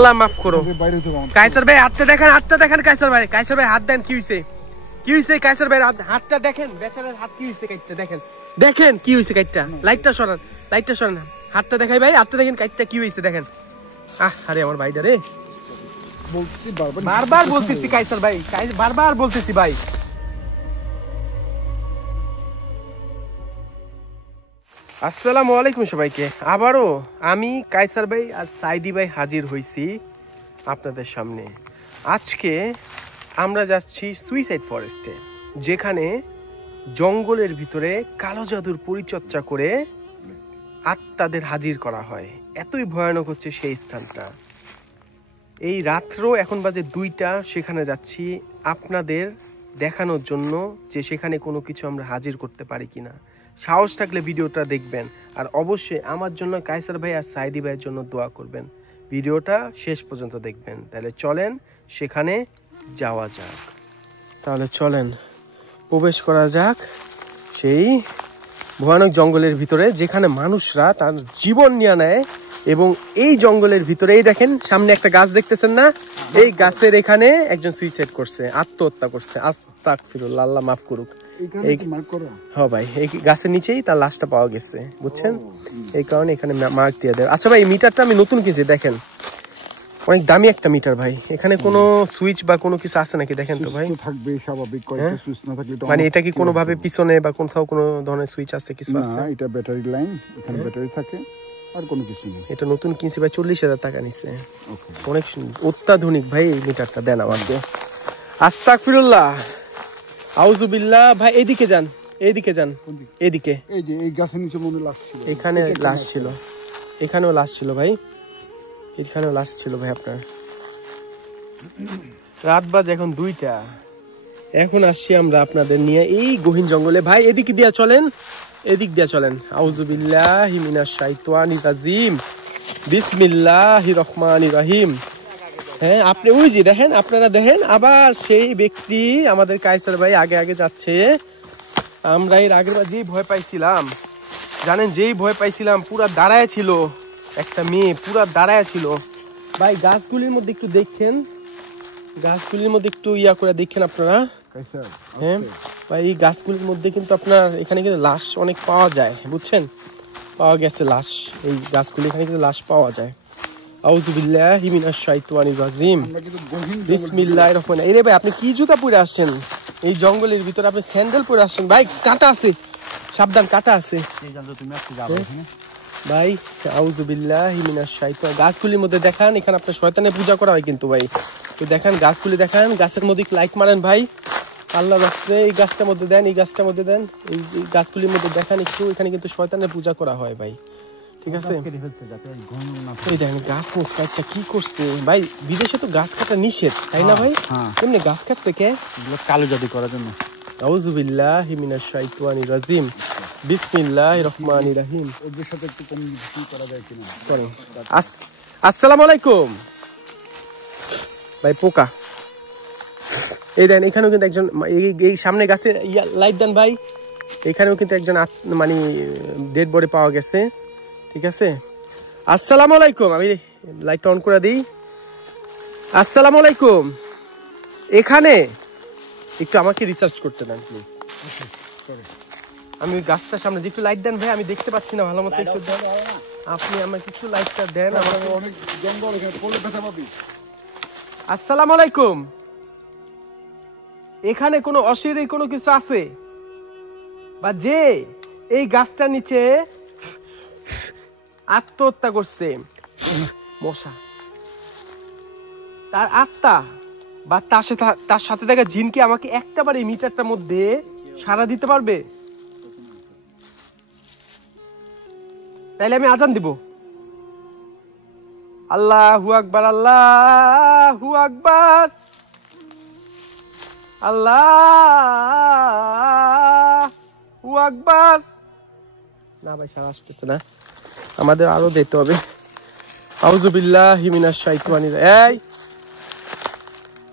আল্লাহ মাফ করো। কায়সার ভাই হাতটা দেখেন কায়সার ভাই হাত দেন, কি হইছে কায়সার ভাই হাতটা দেখেন, বেচারার হাত কি হইছে কাইটটা দেখেন কি হইছে কাইটটা। লাইটটা সরান হাতটা দেখাই ভাই, হাতটা দেখেন কাইটটা কি হইছে দেখেন। আরে আমার ভাইটা রে, বলছি বারবার বলতেছি কায়সার ভাই, বারবার বলতেছি ভাই। আসসালামু আলাইকুম সবাইকে। আবারও আমি কায়সার ভাই আর সাইদি ভাই হাজির হইছি আপনাদের সামনে। আজকে আমরা যাচ্ছি সুইসাইড ফরেস্টে, যেখানে জঙ্গলের ভিতরে কালো জাদুর পরিচর্যা করে আত্মাদের হাজির করা হয়। এতই ভয়ানক হচ্ছে সেই স্থানটা। এই রাত্র এখন বাজে 2টা, সেখানে যাচ্ছি আপনাদের দেখানোর জন্য যে সেখানে কোনো কিছু আমরা হাজির করতে পারি কিনা। সাহস থাকলে ভিডিওটা দেখবেন, আর অবশ্যই আমার জন্য কায়সার ভাই আর সাইদি ভাইয়ের জন্য দোয়া করবেন। ভিডিওটা শেষ পর্যন্ত দেখবেন। তাহলে চলেন সেখানে যাওয়া যাক। তাহলে চলেন প্রবেশ করা যাক সেই ভয়ানক জঙ্গলের ভিতরে, যেখানে মানুষরা তার জীবন নিয়ে নেয়। এবং এই জঙ্গলের ভিতরে এই দেখেন সামনে একটা গাছ দেখতেছেন না, এই গাছের এখানে একজন সুইসাইড করছে, আত্মহত্যা করছে। আস্তাগফিরুল্লাহ, আল্লাহ মাফ করুক। হ্যাঁ ভাই, এই গাছের নিচেই তার লাশটা পাওয়া গেছে, বুঝছেন? এই কারণে এখানে মার্ক দিয়ে দেয়। আচ্ছা ভাই, মিটারটা আমি নতুন কিনছি, দেখেন অনেক দামি একটা মিটার ভাই। এখানে কোনো সুইচ বা কোনো কিছু আছে নাকি দেখেন তো ভাই। থাকবে স্বাভাবিক, সুইচ না থাকলে মানে এটা কি কোনো ভাবে পিছনে বা কোথাও কোনো ধরনের সুইচ আছে, কিছু আছে? না, এটা ব্যাটারি লাইন, এখানে ব্যাটারি থাকে, আর কোনো কিছু নেই। এটা নতুন কিনছি ভাই, 40,000 টাকা নিছে। অনেক অত্যাধুনিক ভাই এই মিটারটা, দেন আমাকে। আস্তাগফিরুল্লাহ, আউযুবিল্লাহ। ভাই এদিকে যান, এদিকে। এই যে এই গাছের নিচে মনে লাশ ছিল, এখানে লাশ ছিল, এখানেও লাশ ছিল ভাই, এখানেও লাশ ছিল ভাই আপনার। রাত বাজে এখন 2টা। এখন আসছি আমরা আপনাদের নিয়ে এই গহীন জঙ্গলে। ভাই এদিক দিয়ে চলেন। আউযুবিল্লাহি মিনাশ শাইতানির রাজিম, বিসমিল্লাহির রহমানির রহিম। হ্যাঁ, আপনি ওই যে দেখেন, আপনারা দেখেন, আবার সেই ব্যক্তি আমাদের কায়সার ভাই আগে যাচ্ছে। আমরা এর আগের বার যেই ভয় পাইছিলাম, জানেন, যেই ভয় পাইছিলাম, পুরা দাঁড়ায় ছিল একটা মেয়ে, পুরা দাঁড়ায় ছিল ভাই। গাছগুলির মধ্যে একটু দেখেন, গাছগুলির মধ্যে একটু ইয়া করে দেখেন আপনারা। হ্যাঁ ভাই, এই গাছগুলির মধ্যে কিন্তু আপনার এখানে কিন্তু লাশ অনেক পাওয়া যায়, বুঝছেন? পাওয়া গেছে লাশ, এই গাছগুলি এখানে কিন্তু লাশ পাওয়া যায়। আউযুবিল্লাহি মিনাশ শাইতানির রাজিম, বিসমিল্লাহির রহমানির রহিম। ভাই আপনি কি জুতা পরে আসছেন এই জঙ্গলের ভিতরে? আপনি স্যান্ডেল পরে আসছেন ভাই, কাঁটা আছে, সাবধান, কাঁটা আছে ভাই। আউযুবিল্লাহি মিনাশ শাইতানির। গাছগুলির মধ্যে দেখান, এখানে আপনার শয়তানের পূজা করা হয় কিন্তু ভাই। তো দেখেন গাছগুলি, দেখান গাছের মধ্যে লাইক মারেন ভাই, আল্লাহ রাস্তে। এই গাছটার মধ্যে দেন, এই গাছটার মধ্যে দেন, এই গাছগুলির মধ্যে দেখান একটু। এখানে কিন্তু শয়তানের পূজা করা হয় ভাই, ঠিক আছে? এই দেখেন গাছ একটা কি করছে ভাই। বিদেশে তো গাছ কাটা নিষেধ, তাই না ভাই? এমনি গাছ কাটছে কে? কালো জাদু করার জন্য। আউযুবিল্লাহি মিনাশ শাইতানির রাজিম, বিসমিল্লাহির রহমানির রহিম। এর সাথে একটু কমিউনিকেশন করা যায় কিনা? আসসালামু আলাইকুম ভাই। পোকা এই দেন, এখানেও কিন্তু একজন, এই সামনে গাছে লাইট দেন ভাই, এখানেও কিন্তু একজন মানে ডেড বডি পাওয়া গেছে, ঠিক আছে? আসসালামু আলাইকুম, আমি লাইটটা অন করে দিই। আসসালামু আলাইকুম। এখানে একটু আমাকে রিসার্চ করতে দেন প্লিজ। আমি গাছটার সামনে একটু লাইট দেন ভাই, আমি দেখতে পাচ্ছি না ভালো মতো, একটু দেন আপনি আমাকে, কিছু লাইটটা দেন আমাকে। অনেক জঙ্গল, এখানে পড়লে ব্যথা পাবি। আসসালামু আলাইকুম। এখানে কোনো অশরীরী কোনো কিছু আছে বা যে এই গাছটার নিচে আত্মহত্যা করছে, মশা, তার আত্মা বা তার সাথে থাকা জিনকে আমাকে একটাবার এই মিটারটার মধ্যে সাড়া দিতে পারবে? তাইলে আমি আজান দিব। আল্লাহু আকবার, আল্লাহু আকবার, আল্লাহু আকবার। না ভাই, সারা আসতেছে না, আমাদের আরো যেতে হবে। আউযুবিল্লাহি মিনাশ শাইতানির। এই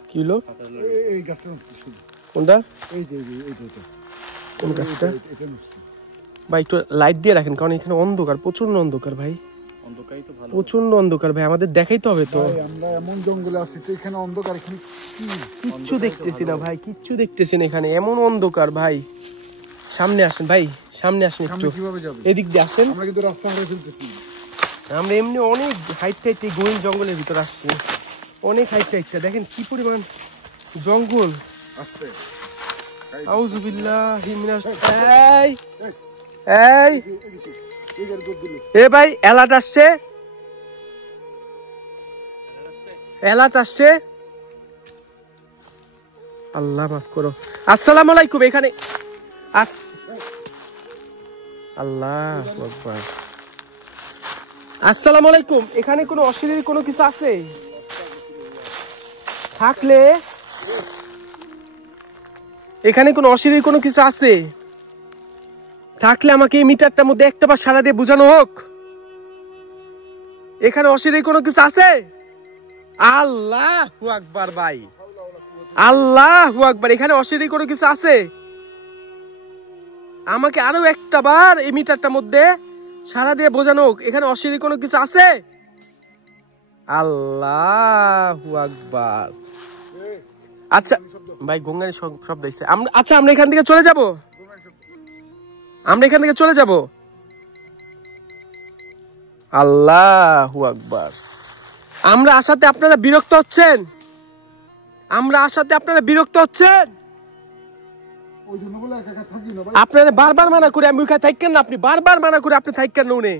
কি হলো? এই গাছটা কোনটা? এই যে এইটা। কোন গাছটা ভাই? একটু লাইট দিয়ে রাখেন, কারণ এখানে অন্ধকার, প্রচন্ড অন্ধকার ভাই। প্রচন্ড অন্ধকার ভাই, আমাদের দেখাইতে হবে তো। ভাই আমরা এমন জঙ্গলে আছি তো এখানে অন্ধকার, এখানে কিচ্ছু দেখতেছি না ভাই, কিচ্ছু দেখতেছি না এখানে, এমন অন্ধকার ভাই। সামনে আসেন ভাই, সামনে আসেন একটু, সামনে কিভাবে যাব? এদিক দিয়ে আসেন। আমরা কিন্তু রাস্তা হারিয়ে ফেলতেছি। আমরা এমনি অনেক হাইট টাইট গহীন জঙ্গলের ভিতর আসছি, অনেক হাইট টাইট। দেখেন কি পরিমাণ জঙ্গল। আস্তে আউযুবিল্লাহি মিনাশ। এই এই এ ভাই, অ্যালার্ট আসছে, অ্যালার্ট আসছে। আল্লাহ মাফ করো। আসসালামু আলাইকুম। এখানে আল্লাহু আকবার। আসসালামু আলাইকুম। এখানে কোনো অশরীরী কোনো কিছু আছে? থাকলে এখানে কোনো অশরীরী কোনো কিছু আছে থাকলে আমাকে এই মিটারটার মধ্যে একটা বার সারা দিয়ে বোঝানো হোক। এখানে অশরীরী কোনো কিছু আছে? আল্লাহু আকবার ভাই, আল্লাহু আকবার। এখানে অশরীরী কোনো কিছু আছে? আমাকে আরো একটা বার এই মিটারটার মধ্যে সারা দিয়ে বোঝানো হোক, এখানে অশরীরী কোনো কিছু আছে? আল্লাহু আকবার। আচ্ছা ভাই, গঙ্গানি শব্দ হইছে। আচ্ছা আমরা এখান থেকে চলে যাব, আমরা এখান থেকে চলে যাব। আল্লাহু আকবার। আমরা আসাতে আপনারা বিরক্ত হচ্ছেন? আমরা আসাতে আপনারা বিরক্ত হচ্ছেন? ওই জন্য বলে একা একা থাকি না ভাই। আপনারা বারবার মানা করে আমি ওখানে থাকেন না, আপনি বারবার মানা করে আপনি থাকেন না উনি।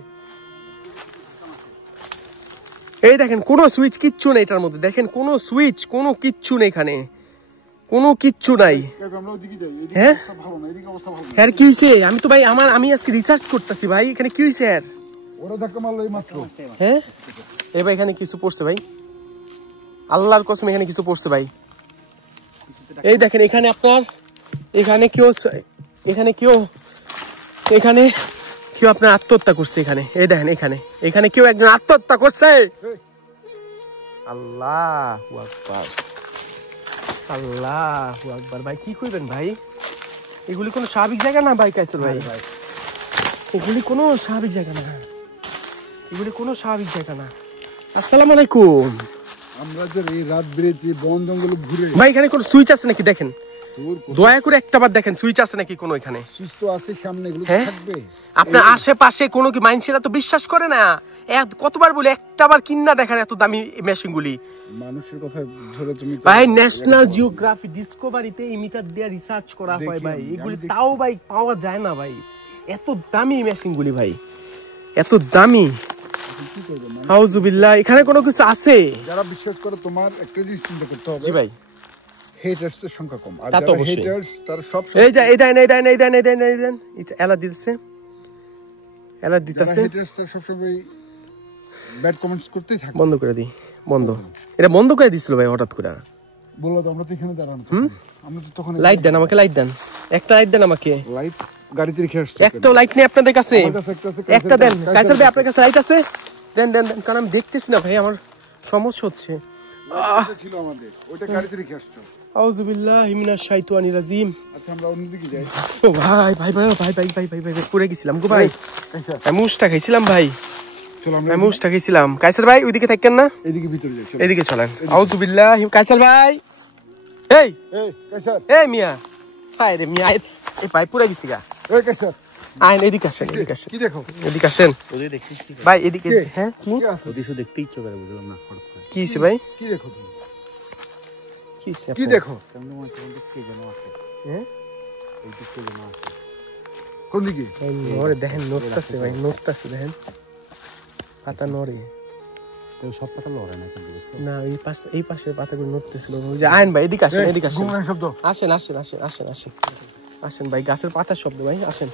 এই দেখেন কোনো সুইচ কিচ্ছু নেই এটার মধ্যে, দেখেন কোনো সুইচ কোনো কিচ্ছু নেই এখানে, কোনো কিচ্ছু নাই। আমরা ওইদিকে যাই, এদিকে হ্যাঁ অবস্থা ভালো না, এদিকে অবস্থা ভালো না। হ্যাঁ কি হইছে? আমি তো ভাই আমি আজকে রিসার্চ করতেছি ভাই, এখানে কি হইছে? হ্যাঁ ওরা ধাক্কা মারলো এই মাত্র। হ্যাঁ এই ভাই এখানে কিছু পড়ছে ভাই, আল্লাহর কসম এখানে কিছু পড়ছে ভাই। এই দেখেন এখানে আপনার এখানে কেউ আপনার আত্মহত্যা করছে এখানে। এই দেখেন এখানে কেউ একজন আত্মহত্যা করছে। আল্লাহু আকবার, আল্লাহু আকবার। ভাই কি করবেন ভাই? এগুলি কোনো স্বাভাবিক জায়গা না ভাই কাইসার ভাই, এগুলি কোনো স্বাভাবিক জায়গা না, এগুলি কোনো স্বাভাবিক জায়গা না। আসসালামু আলাইকুম। আমরা যে এই রাত বেরিয়েছি বন জঙ্গল ঘুরে। ভাই এখানে কোনো সুইচ আছে নাকি দেখেন, দয়া করে একটা বার দেখেন সুইচ আছে নাকি কোনো এখানে। সুস্থ আছে সামনে, এগুলো থাকবে। আপনার আশেপাশে কোনো কি মানুষেরা তো বিশ্বাস করে না, কতবার বলে একটা বার কিন্না দেখেন এত দামি মেশিন গুলি। মানুষের কথা ধরে তুমি ভাই ন্যাশনাল জিওগ্রাফি ডিসকভারিতে এই মিটার দিয়ে রিসার্চ করা হয় ভাই, এগুলি তাও ভাই পাওয়া যায় না ভাই, এত দামি মেশিন গুলি ভাই, এত দামি। আউযুবিল্লাহ। এখানে কোনো কিছু আছে? যারা বিশ্বাস করে তোমার একটা জিনিস চিন্তা করতে হবে। জি ভাই, হেটার্স এর সংখ্যা কম, আর তা তো যারা অবশ্যই। হেটার্স তার সব এই দেন এটা অ্যালার্ট দিতেছে, অ্যালার্ট দিতেছে। হেটার্স তার সব সময় ব্যাড কমেন্টস করতেই থাকে। বন্ধ করে দিই, বন্ধ। এটা বন্ধ করে দিছিল ভাই হঠাৎ করে। বললো তো আমরা তো এখানে দাঁড়ানো, আমরা তো তখন লাইট দেন আমাকে, লাইট দেন, একটা লাইট দেন আমাকে। লাইট গাড়িতে রেখে আসছি। একটা লাইট নেই আপনাদের কাছে? একটা দেন কাইসার ভাই, আপনার কাছে লাইট আছে? দেন দেন দেন, কারণ আমি দেখতেছি না ভাই, আমার সমস্যা হচ্ছে। ছিল আমাদের, ওইটা গাড়িতে রেখে আসছো। আউযুবিল্লাহি মিনাশ শাইতানির রাজিম। আচ্ছা আমরা অন্যদিকে যাই। ও ভাই ভাই ভাই ভাই ভাই ভাই ভাই ভাই পড়ে গেছিলাম গো ভাই, আমি মুষ্টা খাইছিলাম ভাই, চলো আমরা আমি মুষ্টা খাইছিলাম। কাইসার ভাই ওইদিকে থাকেন না, এদিকে ভিতরে যাই। চলো এদিকে চলেন। আউযুবিল্লাহি। কাইসার ভাই, এই এই কাইসার, এই মিয়া, হায় রে মিয়া, এই পাই পড়ে গেছি গা। এই কাইসার আইন এদিকে আসেন, এদিকে আসেন, কি দেখো? এদিকে আসেন ওদের দেখছিস কি ভাই, এদিকে। হ্যাঁ কি ওদের শুধু দেখতে ইচ্ছে করে, বুঝলাম না হঠাৎ করে কি হইছে ভাই? কি দেখো তুমি? কি হইছে কি আপনার? দেখো? কেমন মনে হচ্ছে ওদের কে যেন আছে, হ্যাঁ এই দিক থেকে যেন আছে। কোন দিকে? এই নড়ে দেখেন, নড়তাছে ভাই, নড়তাছে দেখেন, পাতা নড়ে। তো সব পাতা লড়ে না কিন্তু, বুঝছো? না এই পাশের পাতাগুলো নড়তেছিল। ওই যে আইন ভাই এদিকে আসেন, এদিকে আসেন, ঘুমরান শব্দ আসেন আসেন আসেন আসেন আসেন আসেন ভাই, গাছের পাতার শব্দ ভাই, আসেন।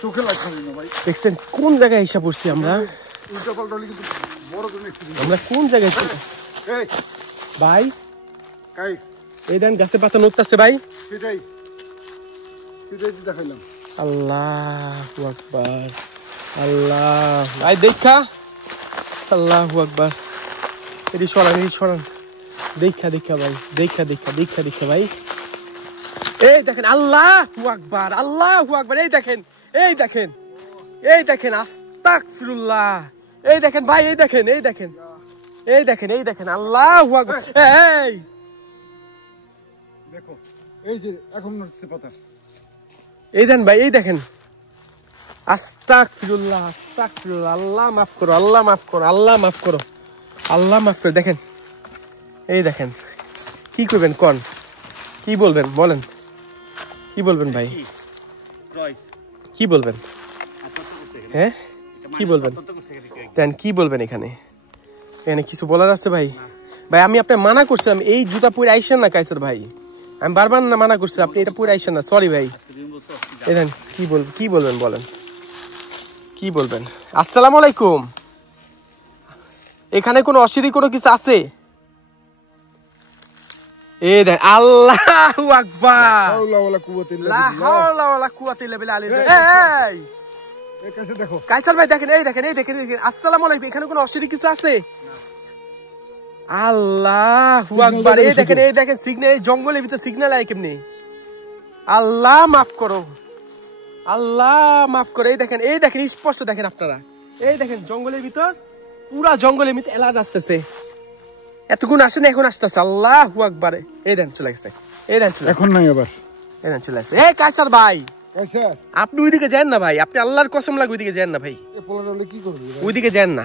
চোখে লাগছে না ভাই। দেখছেন কোন জায়গায় এসে পড়ছি আমরা, উল্টা পাল্টা হলে কিন্তু বড় কোনো এক্সিডেন্ট। আমরা কোন জায়গায় এই ভাই? কাই এই দেন গাছের পাতা নড়তেছে ভাই। সেটাই সেটাই দেখাইলাম। আল্লাহু আকবার, আল্লাহ ভাই দেখা, আল্লাহু আকবার। এটি সরান, এটি সরান, দেখা দেখা ভাই, দেখা দেখা দেখা দেখা ভাই। এই দেখেন আল্লাহু আকবার, আল্লাহু আকবার। এই দেখেন, এই দেখেন, এই দেখেন, আস্তাগফিরুল্লাহ, এই দেখেন ভাই, এই দেখেন, এই দেখেন, এই দেখেন, এই দেখেন, আল্লাহু আকবার। এই দেখো এই যে এখন নড়ছে পাতা। এই দেন ভাই, এই দেখেন। আস্তাগফিরুল্লাহ, আস্তাগফিরুল্লাহ। আল্লাহ মাফ করো, আল্লাহ মাফ করো, আল্লাহ মাফ করো, আল্লাহ মাফ করো। দেখেন, এই দেখেন। কি করবেন কোন? কি বলবেন বলেন, কি বলবেন ভাই, কি বলবেন? হ্যাঁ কি বলবেন দেন, কি বলবেন? এখানে এখানে কিছু বলার আছে ভাই? ভাই আমি আপনার মানা করছিলাম এই জুতা পরে আইসেন না কায়সার ভাই, আমি বারবার না মানা করছি, আপনি এটা পরে আইসেন না। সরি ভাই। এখানে কি বলবেন বলেন, কি বলবেন? আসসালামু আলাইকুম। এখানে কোনো অশীরি কোনো কিছু আছে? এই দেখ, আল্লাহু আকবার, লা হাওলা ওয়ালা কুওয়াতা ইল্লা বিল্লাহ। এই দেখো কায়সার ভাই দেখেন, এই দেখেন, এই দেখেন, এই দেখেন। আসসালামু আলাইকুম। এখানে কোনো অশীরি কিছু আছে? আল্লাহু আকবার। এই দেখেন, এই দেখেন সিগন্যাল, এই জঙ্গলের ভিতর সিগন্যাল আয় কেমনে? আল্লাহ মাফ করো, আল্লাহ মাফ করো। এই দেখেন, এই দেখেন, স্পষ্ট দেখেন আপনারা। এই দেখেন জঙ্গলের ভিতর, পুরা জঙ্গলের ভিতর এলাচ আসতেছে। এতক্ষণ আসে না, এখন আসতেছে। আল্লাহু আকবার। এই দেন চলে গেছে, এই দেন চলে এখন নাই আবার। এই দেন চলে আসছে। এই কায়সার ভাই, কায়সার আপনি ওইদিকে যান না ভাই, আপনি আল্লাহর কসম লাগে ওইদিকে যান না ভাই, এ পোলারে কি করবে? ওইদিকে যান না।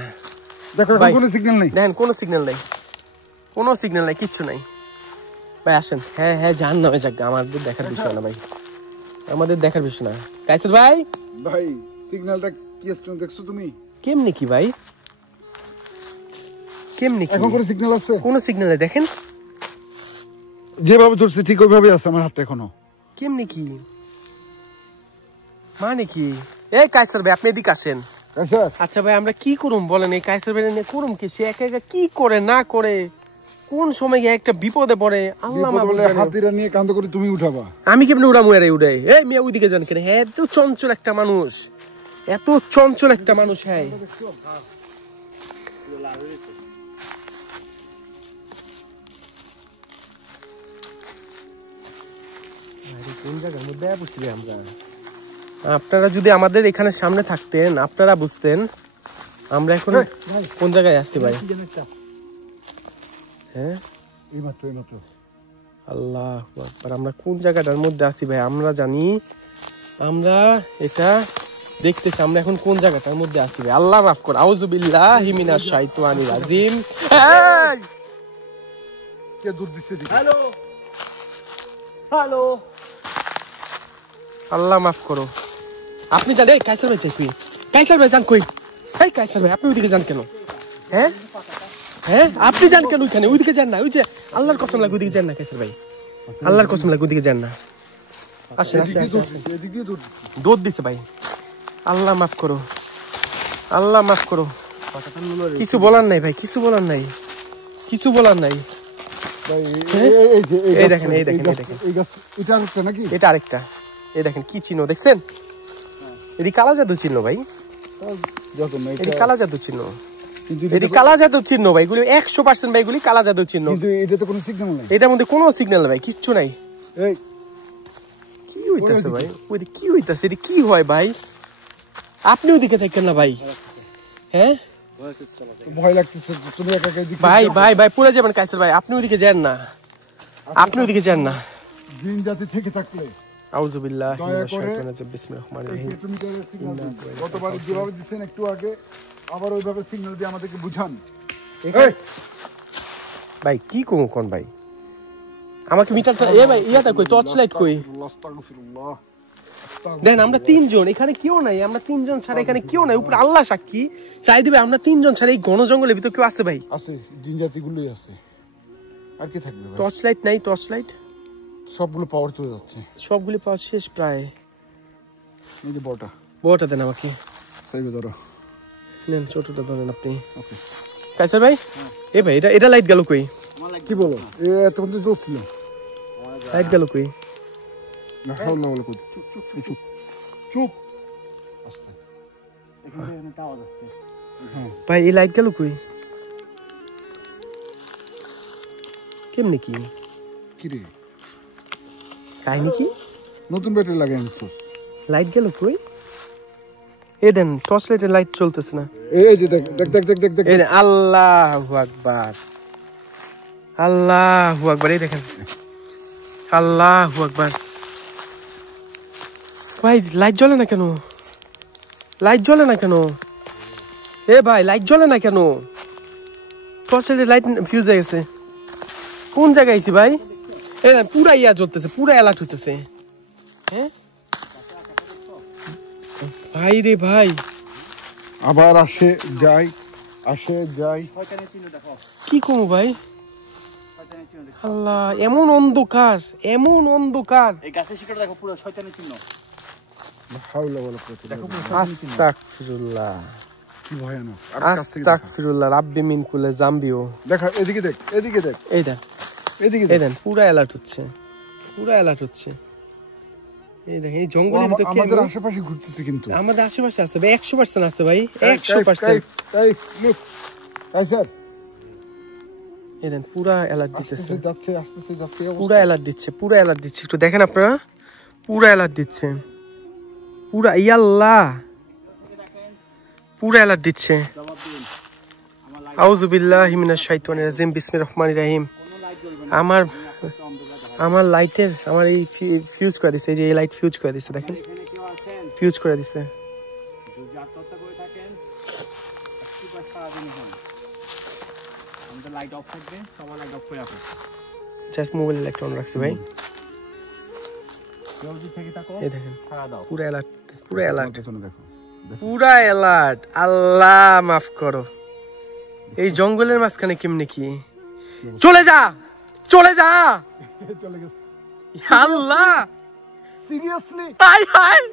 দেখো ভাই, কোনো সিগন্যাল নেই। দেখেন কোনো সিগন্যাল নেই, কোনো সিগন্যাল নাই, কিচ্ছু নাই ভাই। আসেন, হ্যাঁ হ্যাঁ যান না ভাই, যাক আমাদের দেখার বিষয় না ভাই, আমাদের দেখার বিষয় না। কায়সার ভাই, ভাই সিগন্যালটা কি আসছে দেখছো তুমি? কেমনি কি ভাই, কেমনি কি? এখন কোনো সিগন্যাল আছে? কোনো সিগন্যাল নেই। দেখেন যেভাবে ধরছে ঠিক ওইভাবে আছে আমার হাতে এখনো। কেমনি কি মানে কি? এই কায়সার ভাই আপনি এদিকে আসেন। কায়সার আচ্ছা ভাই আমরা কি করুম বলেন? এই কায়সার ভাই নিয়ে করুম কি? সে একা একা কি করে না করে, কোন সময় গিয়ে একটা বিপদে পড়ে আল্লাহ মাহবুব বলে জানে। হাতিরা নিয়ে কান্দ করে তুমি উঠাবা। আমি কেমনে উড়াবো এর উড়ে? এই মিয়া ওইদিকে যান কেন? হ্যাঁ এত চঞ্চল একটা মানুষ, এত চঞ্চল একটা মানুষ। হ্যাঁ কোন জায়গার মধ্যে বুঝলি আমরা? আপনারা যদি আমাদের এখানে সামনে থাকতেন আপনারা বুঝতেন আমরা এখন কোন জায়গায় আসছি ভাই। হ্যাঁ এইমাত্র আল্লাহু আকবার, আমরা কোন জায়গাটার মধ্যে আছি ভাই আমরা জানি, আমরা এটা দেখতেছি আমরা এখন কোন জায়গাটার মধ্যে আছি ভাই। আল্লাহ মাফ কর, আউযু বিল্লাহি মিনাশ শাইতানির রাজিম। এই কে দূর দিছে? হ্যালো হ্যালো, আল্লাহ মাফ করো। আপনি জানেন এই কায়সার ভাই কই? কায়সার ভাই যান কই? এই কায়সার ভাই আপনি ওইদিকে যান কেন? হ্যাঁ হ্যাঁ আপনি যান কেন ওইখানে? ওইদিকে যান না, ওই যে আল্লাহর কসম লাগে ওইদিকে যান না কায়সার ভাই, আল্লাহর কসম লাগে ওইদিকে যান না। আসেন আসেন আসেন। এদিকে দূর দৌড় দিছে ভাই। আল্লাহ মাফ করো, আল্লাহ মাফ করো। কিছু বলার নাই ভাই, কিছু বলার নাই, কিছু বলার নাই। ভাই এই দেখেন, এই দেখেন, এই দেখেন, এই গাছ এটা হচ্ছে নাকি? এটা আরেকটা। এই দেখেন কি চিহ্ন দেখছেন? এটি কালা জাদু চিহ্ন ভাই, যত না এটি এটা কালা জাদু চিহ্ন, কিন্তু এটি কালা জাদু চিহ্ন ভাই, এগুলি 100% ভাই, এগুলি কালা জাদু চিহ্ন। কিন্তু এটা তো কোনো সিগন্যাল নাই। এটার মধ্যে কোনো সিগন্যাল ভাই, কিচ্ছু নাই। এই কি হইতাছে ভাই? ওইদিকে কি হইতাছে? এটি কি হয় ভাই? আপনি ওইদিকে থাকেন না ভাই। হ্যাঁ ভয় লাগতেছে, তুমি একা একা এদিকে ভাই ভাই ভাই পুরো যাবেন কায়সার ভাই, আপনি ওইদিকে যান না, আপনি ওইদিকে যান না। জিন জাতি থেকে থাকলে আউযু বিল্লাহি দয়া মিনাশ করে শাইতানির রাজিম, বিসমিল্লাহির রহমানির রহিম। তুমি সিগন্যাল দিন। গতবার যেভাবে দিচ্ছেন একটু আগে আবার ওইভাবে সিগন্যাল দিয়ে আমাদেরকে বুঝান। এই ভাই কি করব কোন ভাই? আমাকে মিটারটা এ ভাই ইয়াটা কই, টর্চ লাইট কই? আস্তাগফিরুল্লাহ। দেন আমরা তিনজন, এখানে কেউ নাই, আমরা তিনজন ছাড়া এখানে কেউ নাই, উপরে আল্লাহ সাক্ষী। চাই দিবে আমরা তিনজন ছাড়া এই ঘন জঙ্গলের ভিতর কেউ আছে ভাই? আছে, জিন জাতিগুলোই আছে, আর কি থাকবে ভাই? টর্চ লাইট নাই, টর্চ লাইট সবগুলো পাওয়ার চলে যাচ্ছে। সবগুলি পাওয়া শেষ প্রায়। এই যে বড়টা বড়টা দেন আমাকে, সাইবে ধরো। নেন ছোটটা ধরেন আপনি। ওকে কায়সার ভাই এ ভাই এটা লাইট গেল কই? কি বলো? এতক্ষণ তো জ্বলছিল, লাইট গেল কই? না হাওলা ওয়ালা কুওয়াতা। চুপ চুপ চুপ চুপ আস্তে। এখানে একটা আওয়াজ আসছে। হ্যাঁ ভাই এই লাইট গেল কই? কেমনে কি কি রে? কাহিনী কি? নতুন ব্যাটারি লাগাই আনছস? লাইট গেল কই? এই দেন টর্চ লাইটের লাইট চলতেছে না। এই যে দেখ দেখ দেখ দেখ দেখ দেখ এই দেন, আল্লাহু আকবার, আল্লাহু আকবার। এই দেখেন, আল্লাহু আকবার। ভাই লাইট জ্বলে না কেন? লাইট জ্বলে না কেন? এ ভাই লাইট জ্বলে না কেন? টর্চ লাইটের লাইট ফিউজ হয়ে গেছে। কোন জায়গায় আইছি ভাই? এই দেন পুরা ইয়া জ্বলতেছে, পুরা অ্যালার্ট হইতেছে। হ্যাঁ ভাই রে ভাই, আবার আসে যাই আসে যাই। কি করবো ভাই? আল্লাহ, এমন অন্ধকার, এমন অন্ধকার। এই গাছের শিকড় দেখো পুরো শয়তানের চিহ্ন। হাওলা বলা করতে দেখো আস্তাগফিরুল্লাহ, কি ভয়ানক। আস্তাগফিরুল্লাহ, রাব্বি মিন কুল্লি জামবিও। দেখা এদিকে দেখ, এদিকে দেখ, এই দেন, এদিকে এই দেন, পুরা অ্যালার্ট হচ্ছে, পুরা অ্যালার্ট হচ্ছে। এই দেখেন, এই জঙ্গলের ভিতরে কে? আমাদের আশেপাশে ঘুরতেছে কিন্তু। আমাদের আশেপাশে আছে ভাই, 100% আছে ভাই, 100%। এই লুক, এই স্যার, এই দেন পুরা অ্যালার্ট দিতেছে, যাচ্ছে আসতেছে যাচ্ছে, পুরা অ্যালার্ট দিচ্ছে, পুরা অ্যালার্ট দিচ্ছে। একটু দেখেন আপনারা, পুরা অ্যালার্ট দিচ্ছে, পুরা। ইয়াল্লাহ, পুরা অ্যালার্ট দিচ্ছে। আউযু বিল্লাহি মিনাশ শাইতানির রাজিম, বিসমিল্লাহির রহমানির রহিম। আমার লাইটের, আমার এই ফিউজ করে দিছে, এই যে এই লাইট ফিউজ করে দিছে, দেখেন ফিউজ করে দিছে। জাস্ট মোবাইল লাইট অন রাখছি ভাই। এই দেখেন পুরা অ্যালার্ট, পুরা অ্যালার্ট, পুরা অ্যালার্ট। আল্লাহ মাফ করো, এই জঙ্গলের মাঝখানে কেমনে কি? চলে যা, চলে যা। চলে গেছে। আল্লাহ, সিরিয়াসলি আয় হায়,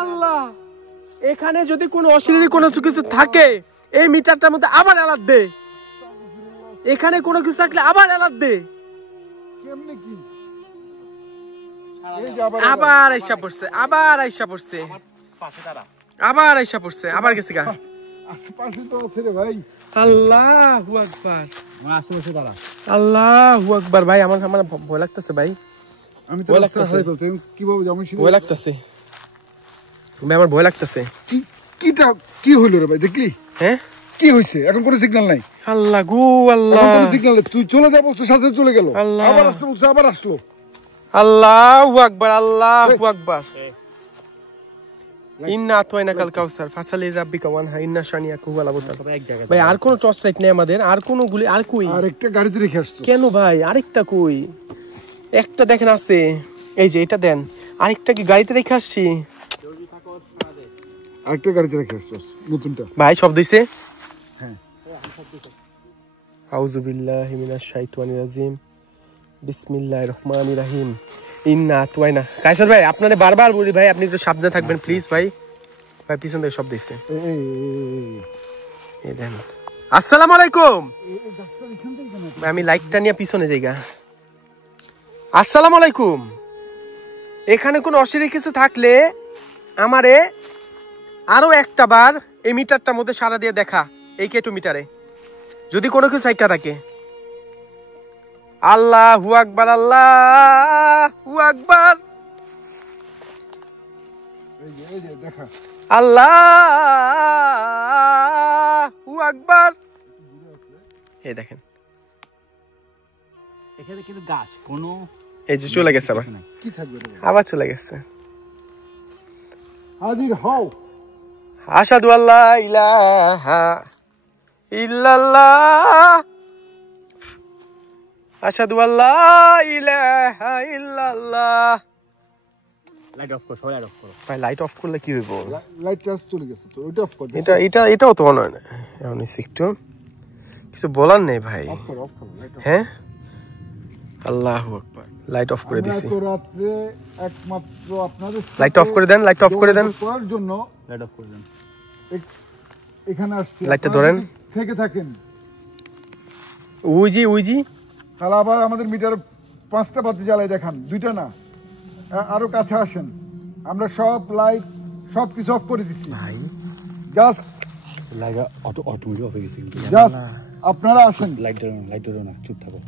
আল্লাহ, এখানে যদি কোনো অশরীরী কোনো কিছু থাকে, এই মিটারটার মধ্যে আবার অ্যালার্ট দে। এখানে কোনো কিছু থাকলে আবার অ্যালার্ট দে। কেমনে কি? আবার আইসা পড়ছে, আবার আইসা পড়ছে, আবার আইসা পড়ছে, আবার গেছে গা। আশেপাশে তো আছে রে ভাই। আল্লাহু আকবার, আশেপাশে দাঁড়া। আল্লাহু আকবার। ভাই আমার ভয় লাগতেছে ভাই, আমি তো রাস্তা হারিয়ে ফেলছি, কিভাবে যাবো? ভয় লাগতেছে ভাই, আমার ভয় লাগতেছে। কি হইলো রে ভাই, দেখলি? হ্যাঁ কি হইছে? এখন কোনো সিগন্যাল নাই। আল্লাহ গো আল্লাহ, কোনো সিগন্যাল নেই। তুই চলে যা বলছিস, সাথে চলে গেল, আল্লাহ। আবার আসলো বলছে, আবার আসলো। আল্লাহু আকবার, আল্লাহু আকবার। ইন্না আতওয়াইনাকাল কাউসার ফাসালি রাব্বিকা ওয়ানহা ইন্না শানিয়াকা হুয়াল আবতার। ভাই আর কোনো টর্চ লাইট নেই আমাদের, আর কোনো গুলি, আর কই? আরেকটা গাড়িতে রেখে আসছো কেন ভাই? আরেকটা কই? একটা দেখেন আছে, এই যে এটা দেন। আরেকটা কি গাড়িতে রেখে আসছি? আরেকটা গাড়িতে রেখে আসছো নতুনটা। ভাই শব্দ হইছে? হ্যাঁ। আউযু বিল্লাহি মিনাশ শাইতানির রাজিম, বিসমিল্লাহির রহমানির রহিম। ইন্না আতওয়াইনা। কায়সার ভাই আপনারে বারবার বলি ভাই, আপনি একটু সাবধানে থাকবেন প্লিজ ভাই। ভাই পিছন থেকে শব্দ হইছে, এই দেখেন। আসসালামু আলাইকুম ভাই, আমি লাইটটা নিয়ে পিছনে যাইগা। আসসালামু আলাইকুম। এখানে কোনো অশরীরী কিছু থাকলে আমারে আরো একটা বার এই মিটারটার মধ্যে সারা দিয়ে দেখা, এই কেটু মিটারে যদি কোনো কিছু সাইকা থাকে। আল্লাহু আকবার, আল্লাহু আকবার, দেখা আল্লাহু আকবার। এই দেখেন, এখানে কিন্তু গাছ কোনো, এই যে চলে গেছে আবার, কি থাকবে রে? আবার চলে গেছে। হাজির হও। আশহাদু আল্লা ইলাহা ইল্লাল্লাহ, আশহাদু আল্লা ইলাহা ইল্লাল্লাহ। লাইট অফ করো, সবাই লাইট অফ করো। ভাই লাইট অফ করলে কি হইব? লাইট টাচ চলে গেছে তো, ওটা অফ কর। এটাও তো অন হয় না এখন। একটু কিছু বলার নেই ভাই। অফ করো, অফ করো লাইট। হ্যাঁ, আল্লাহু আকবার। লাইট অফ করে দিছি। তো রাতে একমাত্র আপনাদের লাইট অফ করে দেন, লাইট অফ করে দেন, করার জন্য লাইট অফ করে দেন। এখানে আসছে। লাইটটা ধরেন, থেকে থাকেন। উইজি উইজি। তাহলে আবার আমাদের মিটার 5টা বাতি জ্বালাই দেখান, 2টা না। আরো কাছে আসেন, আমরা সব লাইট সব কিছু অফ করে দিচ্ছি ভাই। জাস্ট লাইট অটোমেটিক অফ হয়ে গেছে কিন্তু। জাস্ট আপনারা আসেন, লাইট ধরো না, চুপ থাকো।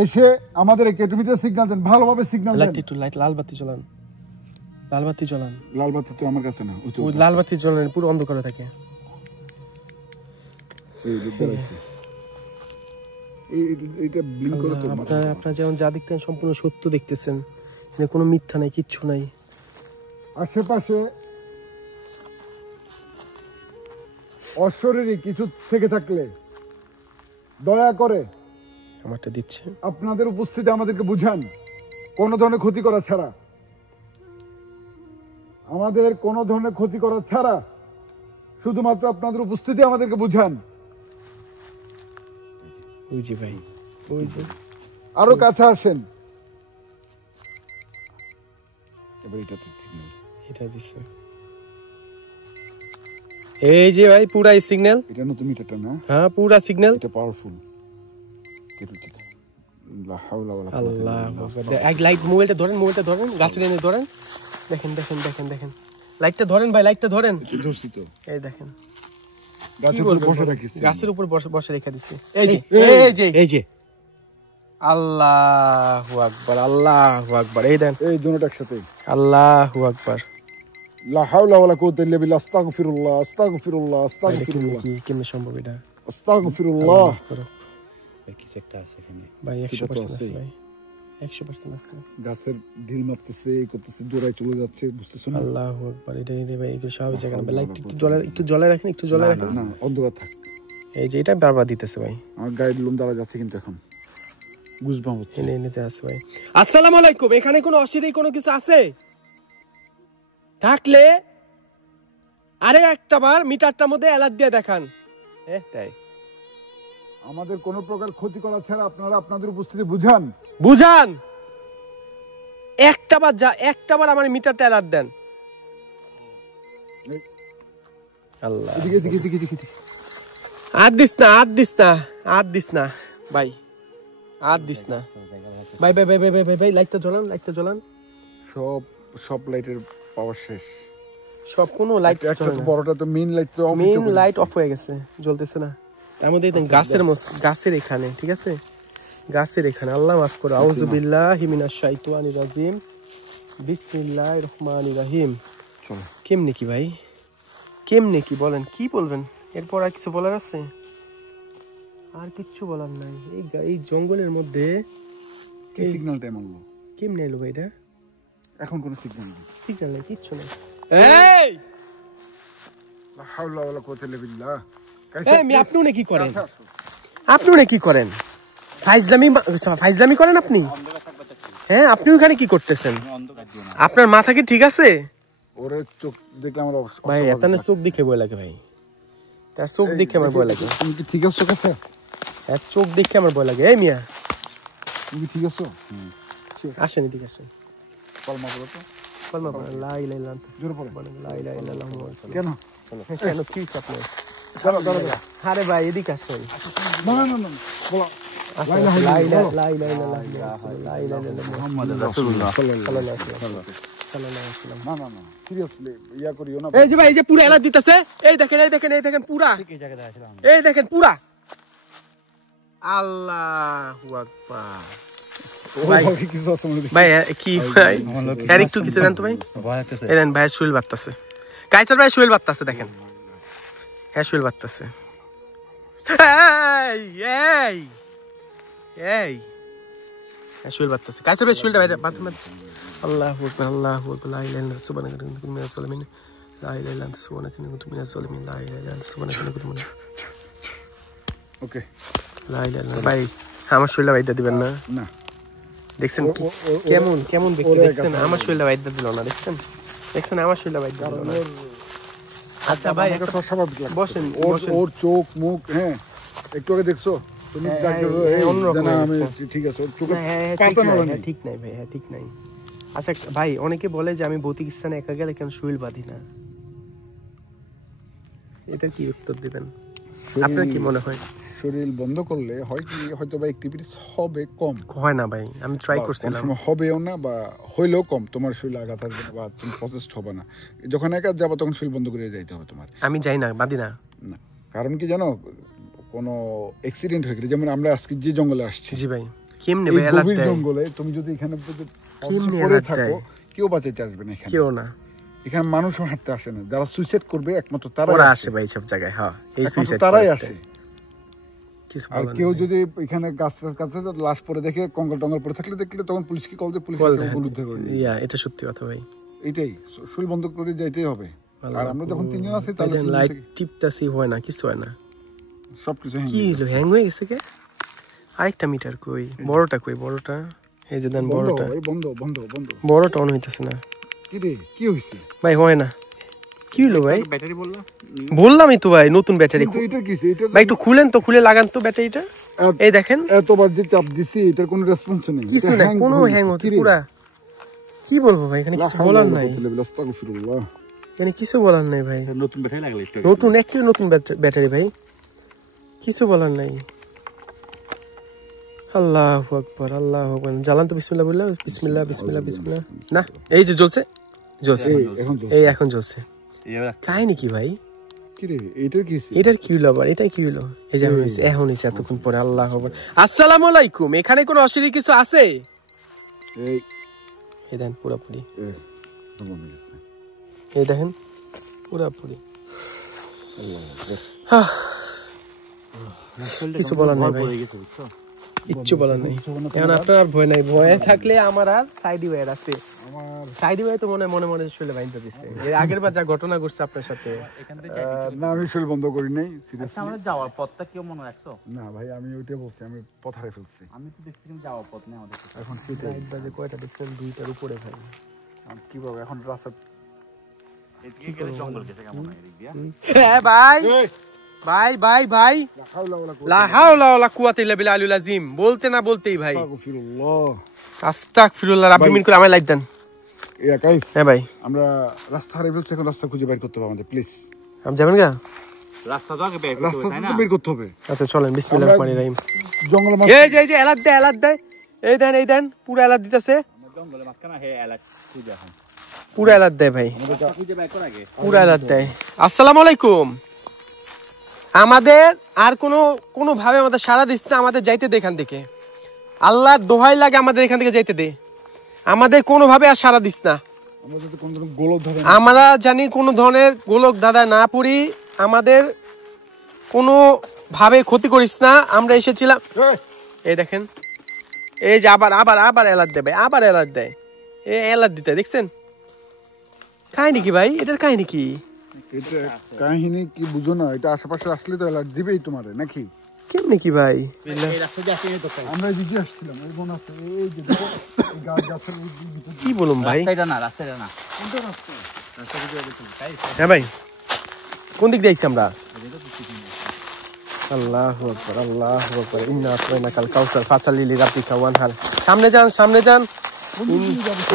এসে আমাদের কেটুমিটার সিগন্যাল দেন, ভালোভাবে সিগন্যাল দেন। লাইট একটু লাইট লাল বাতি জ্বালান। লাল বাতি জ্বলান। লাল বাতি তো আমার কাছে না, ওই লাল বাতি জ্বলান পুরো অন্ধকারে থাকে। এইটা ব্লিঙ্ক করে তো আপনারা যেমন যা দেখতেন সম্পূর্ণ সত্য দেখতেছেন, এখানে কোনো মিথ্যা নাই, কিচ্ছু নাই। আশেপাশে অশরীরী কিছু থেকে থাকলে দয়া করে আমারটা দিচ্ছে, আপনাদের উপস্থিতি আমাদেরকে বুঝান, কোনো ধরনের ক্ষতি করা ছাড়া, আমাদের কোনো ধরনের ক্ষতি করা ছাড়া শুধুমাত্র আপনাদের উপস্থিতি আমাদেরকে বুঝান। ওই যে ভাই, ওই যে আরো কাছে আসেন। এবার এটা দিছে, এই যে ভাই পুরাই সিগন্যাল। এটা নতুন মিটারটা না? হ্যাঁ পুরা সিগন্যাল, এটা পাওয়ারফুল। আল্লাহ এক লাইট, মোবাইলটা ধরেন, মোবাইলটা ধরেন, গাছের এনে ধরেন, দেখেন দেখেন দেখেন দেখেন, লাইটটা ধরেন ভাই, লাইটটা ধরেন। এই দেখেন গাছের উপর বসে রেখে দিচ্ছে। এই যে এই যে এই যে আল্লাহু আকবার, আল্লাহু আকবার। এই দেন এই দুটোটা একসাথে, আল্লাহু আকবার। লা হাওলা ওয়ালা কুওয়াতা ইল্লা বিল্লাহ। আস্তাগফিরুল্লাহ, আস্তাগফিরুল্লাহ, আস্তাগফিরুল্লাহ। কি কেমনে সম্ভব এটা? আস্তাগফিরুল্লাহ। কিছু একটা আছে এখানে ভাই 100% আছে ভাই, 100% আছে। গাছের ঢিল মারতেছে, এই করতেছে, দৌড়ায় চলে যাচ্ছে, বুঝতেছো না? আল্লাহু আকবার। এটা ভাই এগুলো সব জায়গা না, লাইট একটু জ্বলে রাখেন, একটু জ্বলে রাখেন না, অন্ধকার থাক। এই যে এটা বারবার দিতেছে ভাই, আমার গায়ের লোম দাঁড়া যাচ্ছে কিন্তু এখন গুজবাম হচ্ছে। এনে নিতে আছে ভাই। আসসালামু আলাইকুম। এখানে কোনো অশরীরী কোনো কিছু আছে থাকলে আরে একটা বার মিটারটার মধ্যে অ্যালার্ট দিয়ে দেখান। তাই আমাদের কোনো প্রকার ক্ষতি করা ছাড়া আপনারা আপনাদের উপস্থিতি বুঝান, বুঝান। একটা বার আমার মিটারটা অ্যালার্ট দেন। আল্লাহ, এদিকে এদিকে এদিকে এদিকে। আর দিস না, আর দিস না, আর দিস না ভাই, আর দিস না ভাই। ভাই ভাই ভাই ভাই ভাই লাইটটা জ্বলান, লাইটটা জ্বলান। সব লাইটের পাওয়ার শেষ, সব কোনো লাইট একটা তো বড়টা তো মেইন লাইট তো মেইন লাইট অফ হয়ে গেছে, জ্বলতেছে না। তার মধ্যে গাছের এখানে, ঠিক আছে, গাছের এখানে। আল্লাহ মাফ করো। আউযু বিল্লাহি মিনাশ শাইতানির রাজিম, বিসমিল্লাহির রহমানির রহিম। চলো কেমনে কি ভাই, কেমনে কি বলেন, কি বলবেন? এরপর আর কিছু বলার আছে? আর কিচ্ছু বলার নাই। এই জঙ্গলের মধ্যে কি সিগন্যাল টাইম আনলো? কেমনে এলো ভাই এটা? এখন কোনো সিগন্যাল নেই, সিগন্যাল নেই, কিচ্ছু নেই। এই লা হাওলা ওয়ালা কুওয়াতা ইল্লা বিল্লাহ। আপনি উনি কি করেন? আপনি উনি কি করেন? ফাইজলামি করেন আপনি? হ্যাঁ, আপনি ওখানে কি করতেছেন? আপনার মাথা কি ঠিক আছে? ওরে চোখ দেখলে আমার ভাই এতনে চোখ দেখে ভয় লাগে ভাই, তার চোখ দেখে আমার ভয় লাগে। তুমি কি ঠিক আছো? কাছে এর চোখ দেখে আমার ভয় লাগে। এই মিয়া, তুমি ঠিক আছো? আসেন এদিকে আসেন। কলমা বলো তো, কলমা পড়েন, লা ইলাহা ইল্লাল্লাহ। জোরে পড়ো। লা ইলাহা ইল্লাল্লাহ মুহাম্মাদুর রাসূলুল্লাহ। কেন কেন কি আপনার? চলো ধরো। আরে ভাই এদিকে আসেন। না না না বলো, লা ইলাহা ইল্লাল্লাহ, লা ইলাহা ইল্লাল্লাহ, লা ইলাহা ইল্লাল্লাহ মুহাম্মাদুর রাসূলুল্লাহ সাল্লাল্লাহু আলাইহি ওয়াসাল্লাম। না না না সিরিয়াসলি ইয়া করিও না। এই যে ভাই, এই যে পুরা এলার্ট দিতেছে। এই দেখেন, এই দেখেন, এই দেখেন পুরা, এই জায়গায় আসলাম। এই দেখেন পুরা। আল্লাহু আকবার। ভাই কিছু আছে মনে ভাই কি ভাই, আর একটু কিছু দেন তো ভাই। ভয় লাগতেছে। এই দেন ভাই, শুইল বাত্তাছে। কাইসার ভাই শুইল বাত্তাছে, দেখেন। হ্যাঁ শুইল বাত্তাছে। এই এই এই শুইল বাত্তাছে। কাইসার ভাই শুইলটা ভাই বাথরুমে। আল্লাহু আকবার, আল্লাহু আকবার, লা ইলাহা ইল্লাল্লাহ, সুবহানাকা ইন্নী কুনতু মিনাজ জালিমিন, লা ইলাহা ইল্লা আনতা, সুবহানাকা ইন্নী কুনতু মিনাজ জালিমিন, লা ইলাহা ইল্লা আনতা, সুবহানাকা ইন্নী কুনতু মিনাজ। ওকে লা ইলাহা ইল্লাল্লাহ। ভাই আমার শুইলটা বাইদা দিবেন না? না দেখছেন কেমন কেমন দেখতে, দেখছেন? আমার শরীরটা বাইদা দিল না, দেখছেন, দেখছেন আমার শরীরটা বাইদা দিল না। আচ্ছা ভাই একটা স্বাভাবিক লাগে। বসেন, ওর চোখ মুখ, হ্যাঁ একটু আগে দেখছো তুমি? ঠিক আছে, ওর চোখে পাতা নড়ে নাই। ঠিক নাই ভাই, হ্যাঁ ঠিক নাই। আচ্ছা ভাই, অনেকে বলে যে আমি ভৌতিক স্থানে একা গেলে কেন শরীর বাঁধি না, এটা কি উত্তর দিবেন? আপনার কি মনে হয়? শরীর বন্ধ করলে হয় কি, হয়তো বা অ্যাক্টিভিটিস হবে কম। হয় না ভাই, আমি ট্রাই করছিলাম, হবেও না বা হইলেও কম, তোমার শরীর আঘাত আসবে না বা তুমি প্রসেসড হবে না। যখন একা যাবো তখন শরীর বন্ধ করে যাইতে হবে তোমার। আমি যাই না, বাঁধি না। না, কারণ কি জানো, কোনো অ্যাক্সিডেন্ট হয়ে গেলে, যেমন আমরা আজকে যে জঙ্গলে আসছি, জি ভাই, কেমনে ভাই গভীর জঙ্গলে তুমি যদি এখানে পড়ে থাকো, কেউ বাঁচাইতে আসবে না এখানে। কেউ না, এখানে মানুষও হাঁটতে আসে না। যারা সুইসাইড করবে একমাত্র ওরা তারাই আসে ভাই সব জায়গায়। হ্যাঁ, এই একমাত্র সুইসাইড তারাই আসে। কিছু আর বলার কেউ নেই। যদি এখানে গাছ কাছে লাশ পরে দেখে, কঙ্কাল টঙ্কাল পরে থাকলে দেখলে তখন পুলিশকে কল দিয়ে পুলিশ বল এসে দেন। ওগুলো উদ্ধার করে নিয়ে ইয়া, এটা সত্যি কথা ভাই। এইটাই শুল বন্ধ করে যাইতেই হবে। আর আমরা যখন তিনজন আছি তাহলে তিনজন লাইট থেকে টিপতাছি, হয় না, কিছু হয় না। সবকিছু কি হলো, হ্যাং হয়ে গেছে কে? আরেকটা মিটার কই? বড়টা কই? বড়টা এই যে দেন, বড়টা বন্ধ বন্ধ বন্ধ। বড়টা অন হইতেছে না কি রে, কি হইছে? ভাই, হয় না। কি হলো ভাই? ব্যাটারি বললা? বললামই তো ভাই, নতুন ব্যাটারি। কিন্তু এটা কিছে? এটা ভাই একটু খুলেন তো, খুলে লাগান তো ব্যাটারিটা। এই দেখেন, এতবার যে চাপ দিছি এটার কোনো রেসপন্স নেই। কিছু এটা নাই, hang কোনো হয়ে হ্যাং গেছে। হচ্ছে কি রে? পুরা। কি বলবো ভাই, এখানে কিছু বলার নাই, আস্তাগফিরুল্লাহ। এখানে কিছু বলার নাই ভাই। নতুন ব্যাটারি লাগলে একটু নতুন, একটু নতুন ব্যাটারি ভাই, কিছু বলার নাই। আল্লাহু আকবার, আল্লাহু আকবার। জ্বালান তো, বিসমিল্লাহ বললাম, বিসমিল্লাহ বিসমিল্লাহ বিসমিল্লাহ। না, এই যে জ্বলছে, জ্বলছে, এখন এই এখন জ্বলছে। কাহিনী কি ভাই? কি রে, এটা কিছে? এটার কি হলো আবার? এটা কি হলো? এই যে এখন হয়েছে এতক্ষণ পরে। আল্লাহু আকবার। আসসালামু আলাইকুম। এখানে কোনো অশরীর কিছু আছে? এই এই দেন পুরোপুরি, বন্ধ হয়ে গেছে। এই দেখেন পুরোপুরি। কিছু বলার নাই ভাই, কিচ্ছু বলার নাই। এখন আপনার আর ভয় নাই। ভয়ে থাকলে আমার আর সাইডি ওয়ার আছে। আমার সাইডি ওয়ার তো মনে মনে শুলে বাইন্দা দিচ্ছে। এর আগের বার যা ঘটনা ঘটছে আপনার সাথে। না, আমি শুল বন্ধ করি নাই। আচ্ছা, সিরিয়াসলি আমরা যাওয়ার পথটা কেউ মনে রাখছো? না ভাই, আমি ওইটা বলছি, আমি পথ হারিয়ে ফেলছি। আমি তো দেখছি কিন্তু যাওয়ার পথ নেই আমাদের। এখন সেটাই রাত বাজে কয়টা দেখছেন? 2টার উপরে ভাই। আমি কিভাবে এখন রাস্তা এদিকে গেলে জঙ্গল গেছে কেমন হয় এদিক দিয়া? হ্যাঁ ভাই, ভাই ভাই ভাই, লা হাওলা ওয়ালা কুওয়াতা ইল্লা বিল্লাহিল আলিয়্যিল আযীম। বলতে না বলতেই ভাই, আস্তাগফিরুল্লাহ। আস্তাগফিরুল্লাহ। রাব্বি মিন করে আমায় লাইক দেন। একাই হ্যাঁ ভাই, আমরা রাস্তা হারিয়ে ফেলছি, এখন রাস্তা খুঁজে বের করতে হবে আমাদের, প্লিজ। আপনি যাবেন গা? রাস্তা তো আগে বের করতে রাস্তা হবে, তাই না? তো বের করতে হবে। আচ্ছা চলেন, বিসমিল্লাহির আমরা রহমানির রহিম। জঙ্গল এই যে এলাদ দেয়, এলাদ দেয়। এই দেন, এই দেন, পুরো এলাদ দিতেছে, আমরা জঙ্গলের মাঝখানে হে এলাচ খুঁজে এখন। পুরো এলাদ দেয় ভাই, রাস্তা খুঁজে বের কর আগে। পুরো এলাদ দেয়। আসসালামু আলাইকুম। আমাদের আর কোনো ভাবে আমাদের সারা দিস না, আমাদের যাইতে দে এখান থেকে। আল্লাহর দোহাই লাগে, আমাদের এখান থেকে যাইতে দে। আমাদের কোনো ভাবে আর সারা দিস না। আমরা যাতে কোন ধরনের গোলক ধরে আমরা জানি কোনো ধরনের গোলক দাদা না পড়ি, আমাদের কোনো ভাবে ক্ষতি করিস না। আমরা এসেছিলাম, এই দেখেন, এই যে আবার আবার আবার এলাদ দেয় ভাই, আবার এলাদ দেয়। এই এলাদ দিতে দেখছেন? কাহিনী কি ভাই, এটার কাহিনী কি? এটা কাহিনী কি বুঝো না? এটা আশেপাশে আসলে তো অ্যালার্ট দিবেই তোমারে, নাকি? কেমনে কি ভাই? এই রাস্তা দিয়ে আসলে তো আমরা এদিকে আসছিলাম, এই বোন আছে, এই যে দেখো, এই গাছের ভিতর কি বলুম ভাই? রাস্তাটা না, রাস্তাটা না। কোনটা রাস্তা? রাস্তা খুঁজে বের করতে হবে, তাই? হ্যাঁ ভাই, কোন দিক দিয়ে আইছি আমরা? আল্লাহু আকবার, আল্লাহু আকবার। ইন্না আতাইনাকাল কাউসার ফাসালি লিরাব্বিকা ওয়ানহার। সামনে যান, সামনে যান।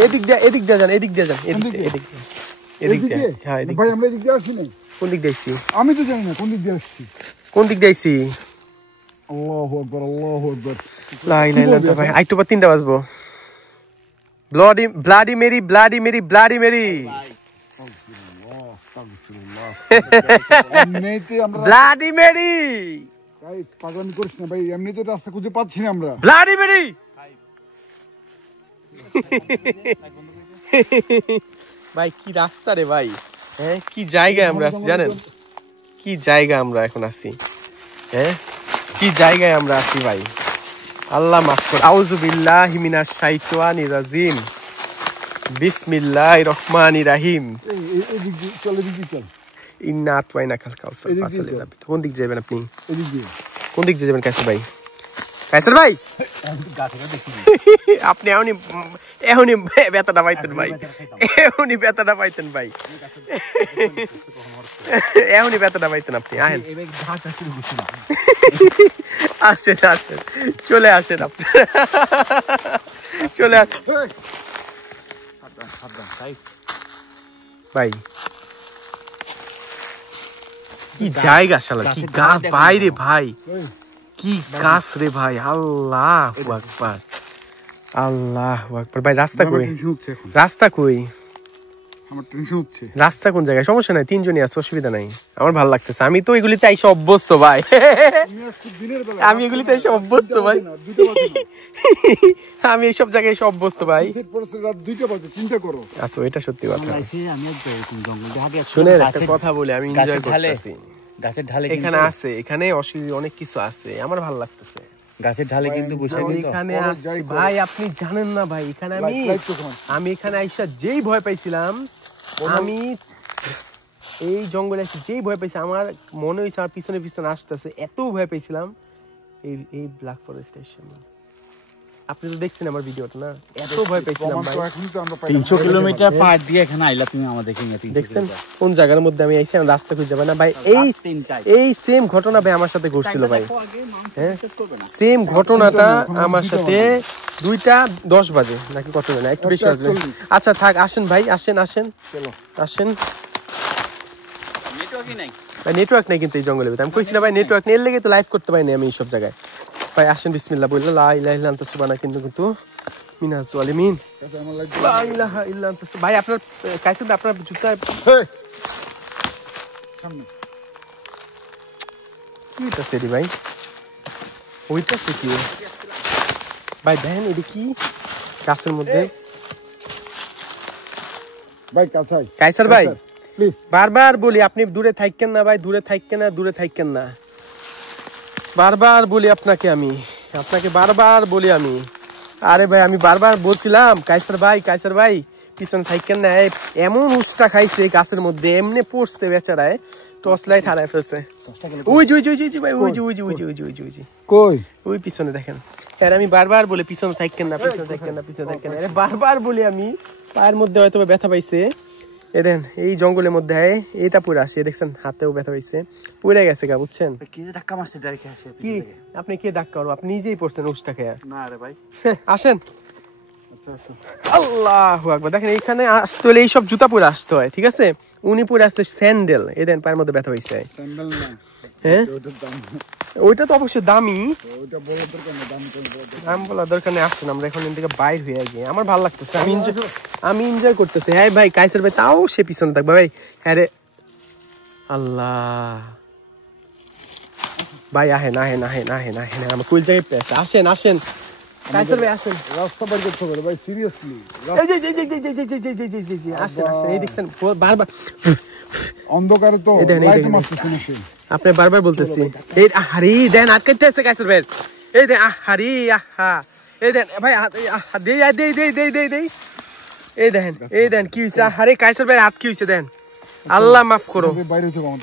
এদিক দিয়ে যান, এদিক দিয়ে যান, এদিক দিয়ে, এদিক দিয়ে, এদিক দিয়ে। হ্যাঁ, এদিক। ভাই আমরা এদিক দিয়ে আসি নাই। কোন দিক দিয়ে আইছি? আমি তো জানি না কোন দিক দিয়ে আসছি। কোন দিক দিয়ে আইছি? আল্লাহু আকবার, আল্লাহু আকবার। লা ইলাহা ইল্লাল্লাহ ভাই, আইটু বা 3টা বাজবো। Bloody Mary, bloody Mary, bloody Mary, এমনিতে আমরা ব্লাডি মেরি, ভাই পাগলামি করিস না ভাই, এমনিতে রাস্তা খুঁজে পাচ্ছি না আমরা। Bloody Mary. ভাই কি রাস্তা রে ভাই, হ্যাঁ কি জায়গায় আমরা আছি জানেন? কি জায়গা আমরা এখন আছি, হ্যাঁ কি জায়গায় আমরা আছি ভাই। আল্লাহ মাফ কর। আউযু বিল্লাহি মিনাশ শাইতানির রাজিম। বিসমিল্লাহির রহমানির রহিম। এদিক দিয়ে চল, এদিক দিয়ে চল, ইন্না আতাইনাকাল কাউসার এদিক দিয়ে ফাসালি চল। লিরাব্বিকা। কোন দিক যাবেন আপনি? এদিক দিয়ে। কোন দিক যাবেন কাইসার ভাই? কাইসার ভাই, আপনি এখনই ব্যথাটা পাইতেন ভাই, এখনই ব্যথাটা পাইতেন ভাই, এখনই ব্যথাটা পাইতেন আপনি। আহেন, এবার ঘাট আসলে বুঝছি না। আসেন আসেন, চলে আসেন আপনি, চলে আসেন সাবধান, তাই? ভাই। কি জায়গা শালা, কি গাছ বাইরে ভাই, ওই কি গাছ রে ভাই। আল্লাহু আকবার, আল্লাহু আকবার। ভাই রাস্তা কই? টেনশন হচ্ছে এখন। রাস্তা কই? আমার টেনশন হচ্ছে। রাস্তা কোন জায়গায়? সমস্যা নাই, তিনজনই আছে, অসুবিধা নাই। আমার ভালো লাগতেছে, আমি তো এগুলিতে এসে অভ্যস্ত ভাই। আমি এগুলিতে এসে অভ্যস্ত ভাই। আমি এইসব জায়গায় এসে অভ্যস্ত ভাই। রাত 2টা বাজে, চিন্তা করো। আচ্ছা, এটা সত্যি কথা। আমি জঙ্গল শুনেন একটা কথা বলি, আমি এনজয় করতেছি। গাছের ঢালে এখানে আছে, এখানে অনেক কিছু আছে, আমার ভালো লাগতেছে। গাছের ঢালে কিন্তু বসে এখানে ভাই আপনি জানেন না ভাই, এখানে আমি এখানে আইসা যেই ভয় পাইছিলাম, আমি এই জঙ্গলে এসে যেই ভয় পাইছি, আমার মনে হয়েছে আমার পিছনে পিছনে আসতেছে, এত ভয় পাইছিলাম এই ব্ল্যাক ফরেস্টের সামনে। আপনি তো দেখছেন আমার ভিডিওটা না, এত ভয় পাইছিলাম ভাই। 300 কিলোমিটার পার দিয়ে এখানে আইলা তুমি আমাদের এখানে। দেখছেন কোন জায়গার মধ্যে আমি আইছি, আমি রাস্তা খুঁজে যাবে না ভাই। এই সেম ঘটনা ভাই আমার সাথে ঘটছিল ভাই। হ্যাঁ, সেম ঘটনাটা আমার সাথে 2টা 10 বাজে নাকি কত না, একটু বেশি আসবে। আচ্ছা থাক, আসেন ভাই, আসেন আসেন আসেন। ভাই নেটওয়ার্ক নেই কিন্তু এই জঙ্গলের ভিতরে, আমি কইছিলাম ভাই নেটওয়ার্ক নেই, এর লেগে তো লাইভ করতে পারিনি আমি এইসব জায়গায়। ভাই আসেন, বিসমিল্লাহ বললে লা ইলাহা ইল্লা আনতা সুবহানাকা কিন্তু মিনাজ জালিমিন। লা ইলাহা ইল্লা আনতা। ভাই আপনার কাইসে আপনার জুতা সামনে কি আছে রে ভাই? ওইটা কি ভাই? দেখেন এটা কি গাছের মধ্যে? ভাই কাছাই কাইসার ভাই প্লিজ, বারবার বলি আপনি দূরে থাকেন না ভাই, দূরে থাকেন না, দূরে থাকেন না। বারবার বলি আপনাকে বারবার বলি আমি। আরে ভাই আমি বারবার বলছিলাম কাইসার ভাই পিছনে থাকেন না। এমন উষ্টা খাইছে গাছের মধ্যে, এমনি পড়ছে বেচারায়, টর্চ লাইট হারায় ফেলছে। ওই জি ভাই, ওই জি কই ওই পিছনে দেখেন। আর আমি বারবার বলি পিছনে থাকেন না, পিছনে থাকেন না, পিছনে থাকেন না। বারবার বলি আমি, পায়ের মধ্যে হয়তো ব্যথা পাইছে। এ দেন এই জঙ্গলের মধ্যে এটা পুরো আসে, দেখছেন হাতেও ব্যথা পাইছে, পুড়ে গেছে গা, বুঝছেন? কি ধাক্কা মারছে দেখে আসে কি আপনি কে ধাক্কা করবো? আপনি নিজেই পড়ছেন উষ্টা খেয়ে। না রে ভাই, আসেন। আচ্ছা আচ্ছা আল্লাহু আকবার। দেখেন এইখানে আসতে হলে এইসব জুতা পরে আসতে হয়, ঠিক আছে? উনি পরে আসছে স্যান্ডেল, এই দেন পায়ের মধ্যে ব্যথা পাইছে। স্যান্ডেল না, হ্যাঁ ওটার দাম, ওইটা তো অবশ্যই দামি, ওটা বলার দরকার না, দাম কম দাম বলার দরকার নেই। আসছেন আমরা এখন এখান থেকে বাইর হয়ে গিয়ে, আমার ভালো লাগতেছে, আমি এনজয় করতেছি। হ্যাঁ ভাই কাইসার ভাই তাও সে পিছনে থাকবে ভাই। হ্যাঁ রে আল্লাহ ভাই, আহেন আমার কোন জায়গায় পেয়েছে। আসেন কাইসার ভাই আসেন। রাস্তা বের করতে হবে ভাই, সিরিয়াসলি। আসেন এই দেখছেন বারবার অন্ধকারে তো লাইট মারতেছে না সে। আপনি বারবার বলতেছি এই আহারি দেন আটকাইতে আছে কাইসার ভাই। এই দেন আহারি আহা, এই দেন ভাই দেই এই দেন কি হইছে? আরে কাইসার ভাই হাত কি হইছে? দেন আল্লাহ মাফ করো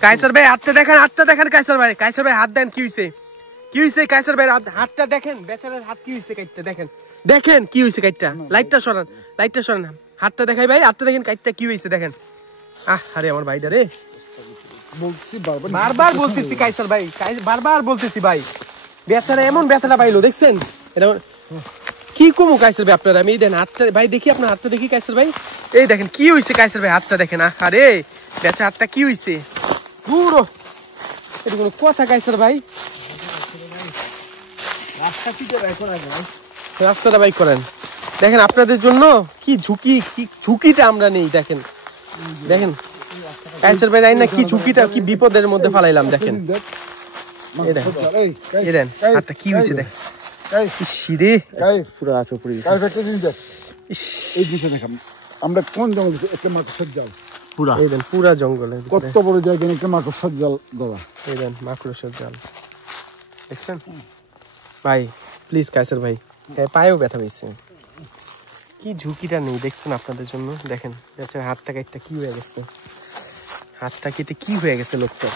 কাইসার ভাই, হাতটা দেখেন কাইসার ভাই হাত দেন, কি হইছে কাইসার ভাই হাতটা দেখেন, বেচারার হাত কি হইছে কাইটটা দেখেন কি হইছে কাইটটা। লাইটটা সরান হাতটা দেখাই ভাই, হাতটা দেখেন কাইটটা কি হইছে দেখেন। আরে আমার ভাইটা রে, বলছি বারবার বলতেছি কাইসার ভাই, বারবার বলতেছি ভাই, বেচারা এমন ব্যথাটা পাইলো দেখছেন। এটা কি কমু কাইসার ভাই আপনারা? আমি দেন হাতটা ভাই দেখি, আপনার হাতটা দেখি কাইসার ভাই, এই দেখেন কি হইছে কাইসার ভাই হাতটা দেখেন। আরে বেচারা হাতটা কি হইছে পুরো, এটা কোনো কথা কাইসার ভাই? রাস্তাটা ভাই করেন, দেখেন আপনাদের জন্য কি ঝুঁকিটা আমরা নেই। দেখেন কাইসার ভাই না কি ঝুঁকিটা, কি বিপদের মধ্যে ফালাইলাম। দেখেন এই দেখেন হাতটা কি হয়েছে দেখেন। আমরা কোন জঙ্গল, একটা মাকড়সার জাল, পুরা জঙ্গলে কত বড় জায়গা, একটা মাকড়সার জাল দাদা, এই দেন মাকড়সার জাল দেখছেন ভাই। প্লিজ কাইসার ভাই, পায়েও ব্যথা পেয়েছে, কি ঝুঁকিটা নেই দেখছেন আপনাদের জন্য। দেখেন হাতটা কেটে কি হয়ে গেছে, হাতটা কেটে কি হয়ে গেছে লোকটা।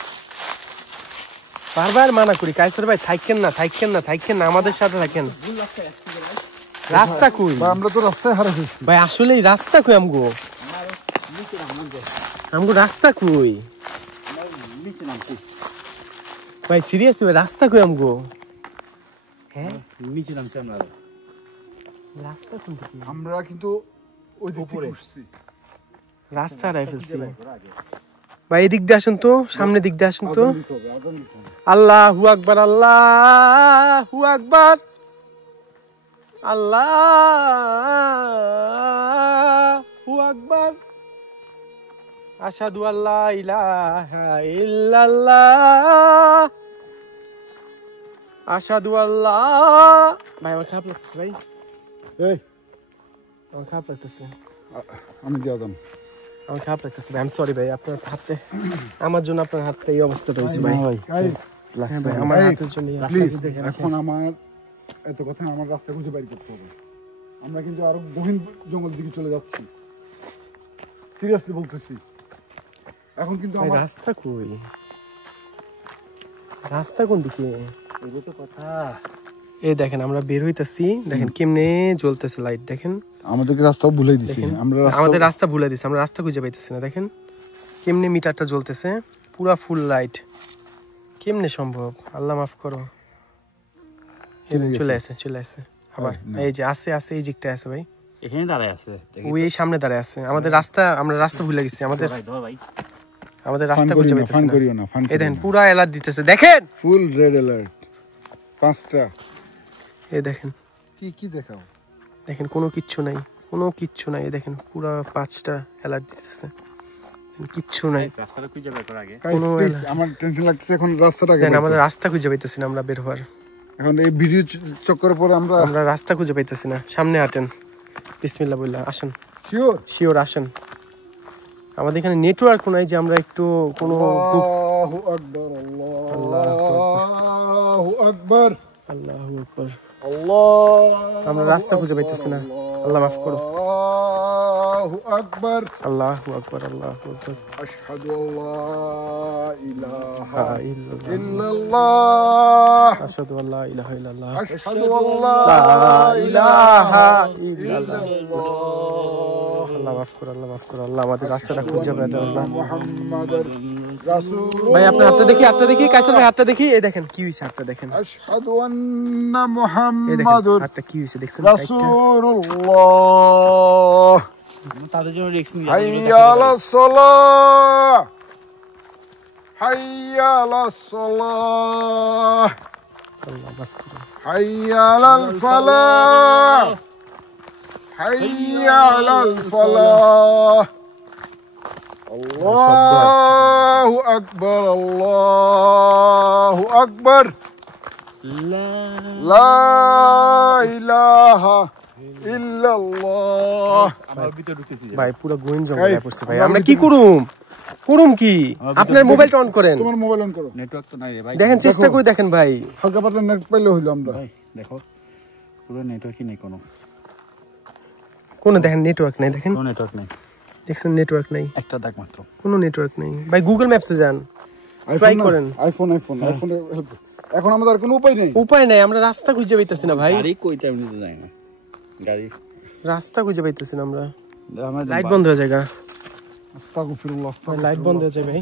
বারবার মানা করি কাইসার ভাই থাকেন না, আমাদের সাথে থাকেন। রাস্তা কই? আমরা তো রাস্তায় হারাইছি ভাই, আসলে রাস্তা কই আমগো রাস্তা কই ভাই? সিরিয়াসলি ভাই রাস্তা কই আমগো? হ্যাঁ নিচে নামছি আমরা, রাস্তা কোনটা? আমরা কিন্তু ওই উপরে উঠছি, রাস্তা হারাই ফেলছি ভাই। এদিক দিয়ে আসুন তো, সামনে দিক দিয়ে আসুন তো। আল্লাহু আকবার, আল্লাহু আকবার, আল্লাহু আকবার, আশহাদু আল্লা ইলাহা ইল্লাল্লাহ, আশহাদু আল্লাহ। ভাই আমার খারাপ লাগতেছে ভাই, এই আমার খারাপ লাগতেছে, আমি দিয়ে দাম। আমার খারাপ লাগতেছে ভাই। আই এম সরি ভাই, আপনার হাতে, আমার জন্য আপনার হাতে এই অবস্থাটা হয়েছে ভাই। হ্যাঁ ভাই, আমার হাতের জন্য এই প্লিজ অবস্থা দেখে এখন আমার এত কথা না, আমার রাস্তা খুঁজে বাইর করতে হবে। আমরা কিন্তু আরো গহীন জঙ্গল দিকে চলে যাচ্ছি, সিরিয়াসলি বলতেছি। এখন কিন্তু ভাই আমার রাস্তা কই, রাস্তা কোন দিকে? এগুলো তো কথা। এই দেখেন আমরা বের হইতাছি, দেখেন কেমনে জ্বলতেছে লাইট, দেখেন আমাদেরকে রাস্তাও ভুলে দিছি। দেখেন আমরা আমাদের রাস্তা ভুলে দিছে, আমরা রাস্তা খুঁজে পাইতেছি না। দেখেন কেমনে মিটারটা জ্বলতেছে, পুরা ফুল লাইট, কেমনে সম্ভব? আল্লাহ মাফ করো। এই চলে গেছে। চলে আসে, চলে আসে আবার। না। এই যে আছে, আছে এই জিকটা আছে ভাই, এখানে দাঁড়ায় আছে। ওই এই সামনে দাঁড়ায় আছে। আমাদের রাস্তা, আমরা রাস্তা ভুলে গেছি, আমাদের ভাই ধর ভাই। আমাদের ফান রাস্তা করিও খুঁজে না, পাইতেছি ফান না। করিও না, ফান এই দেখেন করিও না। পুরা অ্যালার্ট দিতেছে, দেখেন ফুল রেড অ্যালার্ট, 5টা। এই দেখেন, কি কি দেখাও? দেখেন কোনো কিচ্ছু নাই, কোনো কিচ্ছু নাই। এই দেখেন পুরা 5টা অ্যালার্ট দিতেছে, কিচ্ছু নাই। রাস্তাটা খুঁজে বের করার আগে Guys, কোনো please, আমার টেনশন লাগছে এখন রাস্তাটা আগে দেখেন বের আমাদের করো। রাস্তা খুঁজে পাইতেছি না আমরা বের হওয়ার, এখন এই ভিডিও চক্করের পরে আমরা আমরা রাস্তা খুঁজে পাইতেছি না। সামনে হাঁটেন, বিসমিল্লাহ বললা আসেন, শিওর। শিওর আসেন। আমাদের এখানে নেটওয়ার্ক নাই যে আমরা একটু কোনো আল্লাহু আকবার, আল্লাহু আকবার, আল্লাহু আকবার। আল্লাহ। আমরা রাস্তা খুঁজে পাইতেছি না, আল্লাহ মাফ করো। আল্লাহু আকবার, আল্লাহু আকবার, আল্লাহু আকবার। আশহাদু আল্লা ইলাহা ইল্লাল্লাহ, ইল্লাল্লাহ, আশহাদু আল্লা ইলাহা ইল্লাল্লাহ, আশহাদু আল্লা লা ইলাহা ইল্লাল্লাহ। ইল্লাল্লাহ, আল্লাহ মাফ করো, আল্লাহ মাফ করো। আল্লাহ আমাদের রাস্তাটা খুঁজে পাই দাও আল্লাহ। মুহাম্মাদুর রাসূল। ভাই আপনার হাতটা দেখি, হাতটা দেখি, কাইসার ভাই হাতটা দেখি। এই দেখেন কি হইছে, হাতটা দেখেন, আশহাদু আন্না এই দেখেন মুহাম্মাদুর হাতটা কি হইছে, দেখছেন কাইটটা? রাসূলুল্লাহ। তাদের জন্য রিস্ক নিয়ে হাইয়া আলাস সালাহ, হাইয়া আলাস সালাহ, আল্লাহ মাফ করো। হাইয়া আলাল ফালাহ, হাইয়া আলাল ফালাহ। আল্লাহু আকবার, আল্লাহু আকবার, লা ইলাহা ইল্লাল্লাহ। আমার ভিতরে ঢুকেছি ভাই পুরো গোয়েন এই, জঙ্গলে পড়ছে ভাই। আমরা আমরা কি করুম, করুম কি? আপনার মোবাইলটা অন করেন, তোমার মোবাইল অন করো। নেটওয়ার্ক তো নাই রে ভাই। দেখেন চেষ্টা করে দেখেন ভাই। হালকা পাতলা নেট পাইলে হইলো আমরা। ভাই দেখো পুরো নেটওয়ার্কই নেই, কোনো কোনো দেখেন নেটওয়ার্ক নাই, দেখেন কোনো নেটওয়ার্ক নেই, দেখছেন নেটওয়ার্ক নাই, একটা দাগ মাত্র। কোনো নেটওয়ার্ক নাই ভাই। গুগল ম্যাপসে যান, ট্রাই করেন। আইফোন এখন আমাদের আর কোনো উপায় নেই। উপায় নাই, আমরা রাস্তা খুঁজে পাইতেছি না ভাই, গাড়ি কই টাইম নিতে যায় না, গাড়ি রাস্তা খুঁজে পাইতেছি না আমরা। আমার লাইট বন্ধ হয়ে যায় গা, আস্তাগফিরুল্লাহ, ভাই লাইট বন্ধ হয়ে যায় ভাই।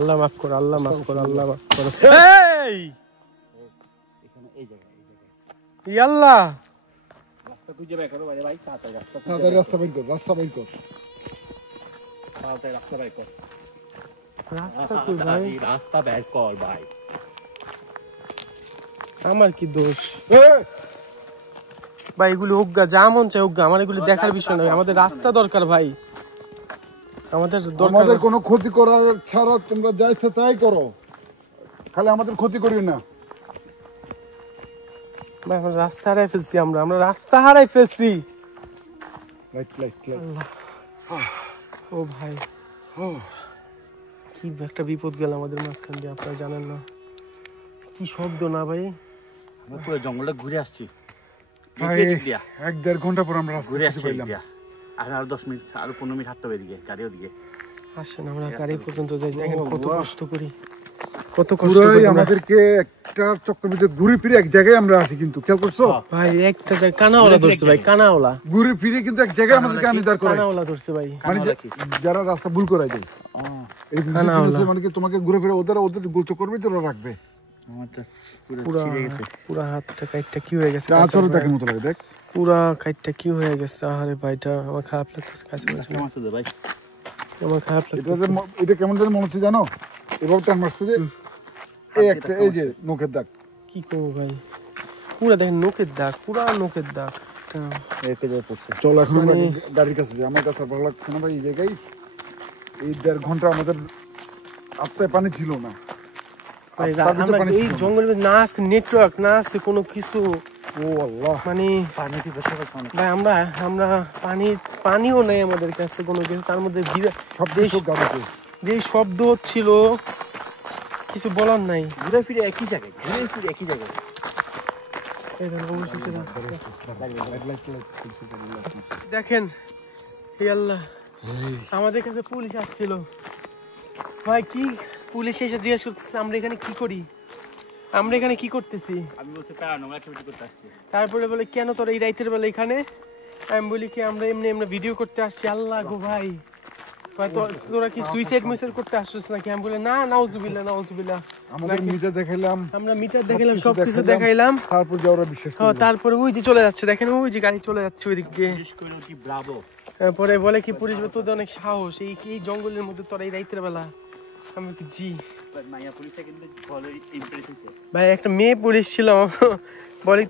আল্লাহ মাফ করো, আল্লাহ মাফ করো, আল্লাহ মাফ করো। এই এখানে এই জায়গায় ইয়াল্লাহ, রাস্তা খুঁজে বের করো ভাই, ভাই তাড়াতাড়ি রাস্তা তাড়াতাড়ি রাস্তা বের কর, রাস্তা বের কর। তাড়াতাড়ি রাস্তা বের কর, রাস্তা কই ভাই? রাস্তা বের কর ভাই। আমার কি দোষ এ, ভাই? এগুলি হোগা, যা মন চাই হোগা, আমার এগুলি দেখার বিষয় নয়। আমাদের রাস্তা দরকার ভাই, আমাদের দরকার। আমাদের কোনো ক্ষতি করার ছাড়া তোমরা যা ইচ্ছা তাই করো, খালি আমাদের ক্ষতি করিও না। ভাই আমরা রাস্তা হারাই ফেলছি, আমরা রাস্তা হারাই ফেলছি। Light light light. ও ভাই কি একটা বিপদ গেল আমাদের মাঝখান দিয়ে, আপনারা জানেন না কি শব্দ না ভাই। আমরা পুরো জঙ্গলটা ঘুরে আসছি, ভাই, 1-1.5 ঘন্টা পর আমরা রাস্তা ঘুরে খুঁজে আসছি পাইলাম। আর 10 মিনিট, আরো 15 মিনিট হাঁটতে হবে এদিকে, গাড়ি ওদিকে। আসেন আমরা গাড়ি পর্যন্ত যাই, দেখেন কত কষ্ট করি, কত কষ্ট পুরাই করি আমরা। আমাদেরকে একটা চক্কর ভিতরে ঘুরে ফিরে এক জায়গায় আমরা আছি, কিন্তু খেয়াল করছো? ভাই একটা জায়গায় কানাওয়ালা ধরছে ভাই, কানাওয়ালা, ঘুরে ফিরে কিন্তু এক জায়গায় আমাদেরকে আনিদার করে, কানাওয়ালা ধরছে ভাই। মানে যারা রাস্তা ভুল করায় দেয়। এরকম কিছু কানাওয়ালা। জিনিস আছে, মানে কি তোমাকে ঘুরে ফিরে ওদের গোল তো করবে, তো ওরা রাখবে। আমারটা পুরো পুরা ছিঁড়ে গেছে। পুরা হাতটা কাইটটা কি হয়ে গেছে, আচরণ দেখার মতো লাগে, দেখ। পুরা কাইটটা কি হয়ে গেছে। আরে ভাইটা আমার খারাপ লাগতেছে, কাছে কেমন আছে ভাই? আমার খারাপ এটা লাগতেছে। এটা কেমন যেন মনে হচ্ছে জানো, এভাবে টান মারছে যে এই একটা, এই যে নখের দাগ। কি করবো ভাই, পুরা দেখেন নখের দাগ, পুরা নখের দাগ। একে যে পড়ছে। চলো এখন আমরা মানে- গাড়ির কাছে যাই, আমার কাছে আর ভালো লাগছে না ভাই এই জায়গায়। এই 1.5 ঘন্টা আমাদের আত্মায় পানি ছিল না। ভাই আত্মার ভিতরে আমরা পানি এই ছিল না। জঙ্গলের না আছে নেটওয়ার্ক, না আছে কোনো কিছু, ও আল্লাহ, মানে পানি কি বসে গেছে অনেক। ভাই আমরা পানিও নেই আমাদের কাছে কোনো কিছু। তার মধ্যে সব কিছু গাড়িতে। যে শব্দ হচ্ছিল কিছু বলার নাই। ঘুরে ফিরে একই জায়গায়, দেখেন হে আল্লাহ, আমাদের কাছে পুলিশ আসছিল ভাই। কি পুলিশ এসে জিজ্ঞেস করতেছে আমরা এখানে কি করি, আমরা এখানে কি করতেছি। আমি বলছি প্যারানর্মাল অ্যাক্টিভিটি করতে আসছি। তারপরে বলে কেন তোরা এই রাইতের বেলা এখানে? আমি বলি কি আমরা আমরা ভিডিও করতে আসছি। আল্লাহ গো ভাই, তোরা কি সুইসাইড মিসাইড করতে আসছিস নাকি? আমি বলে না, নাউজুবিল্লাহ নাউজুবিল্লাহ। আমাদের মিটার দেখাইলাম, আমরা মিটার দেখাইলাম, সবকিছু দেখাইলাম, তারপর যে ওরা বিশ্বাস করলো। তারপরে ওই যে চলে যাচ্ছে, দেখেন ওই যে গাড়ি চলে যাচ্ছে ওই দিক দিয়ে। বিশেষ করে কি ব্রাভো। তারপরে বলে কি পুলিশ তোদের অনেক সাহস, এই জঙ্গলের মধ্যে তোরা এই রাইতের বেলা। আমি কি জি মাইয়া পুলিশটা কিন্তু ভালো ইমপ্রেস হয়েছে ভাই, একটা মেয়ে পুলিশ ছিল, বলি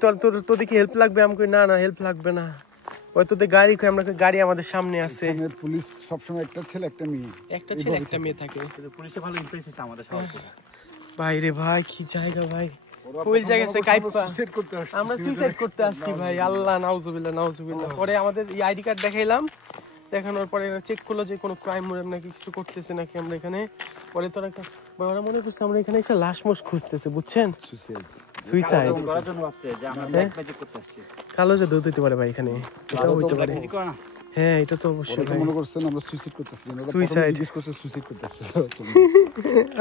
তোদের কি হেল্প লাগবে? আমি কই না না হেল্প লাগবে না, ওই তোদের গাড়ি কই, আমরা গাড়ি আমাদের সামনে আছে। এখানে পুলিশ সবসময় একটা ছেলে একটা মেয়ে, একটা ছেলে একটা মেয়ে থাকে। পুলিশে ভালো ইমপ্রেস হয়েছে আমাদের সবাই। ভাই রে ভাই, কি জায়গা ভাই, ওরা ওই প্রথম জায়গায় অবস্থায় কাইপা suicide করতে আসছে। আমরা সুইসাইড করতে আসছি ভাই। আল্লাহ নাউজুবিল্লাহ নাউজুবিল্লাহ। পরে আমাদের এই আইডি কার্ড দেখাইলাম, দেখানোর পরে এরা চেক করলো যে কোনো ক্রাইম নাকি কিছু করতেছে নাকি আমরা এখানে। পরে তোরা ওরা মনে করছে আমরা এখানে এসে লাশ মোশ খুঁজতেছে, বুঝছেন? সুইসাইড করার জন্য ভাবছে যে আমরা ব্ল্যাক ম্যাজিক করতে আসছি। কালো জাদু হইতে পারে ভাই এখানে, এটাও হইতে পারে। ঠিক না? হ্যাঁ এটা তো অবশ্যই ওরা তো ভাই। মনে করছেন আমরা সুইসাইড করতে আসছি। ওরা Suicide. জিজ্ঞেস করছে সুইসাইড করতে আসছে।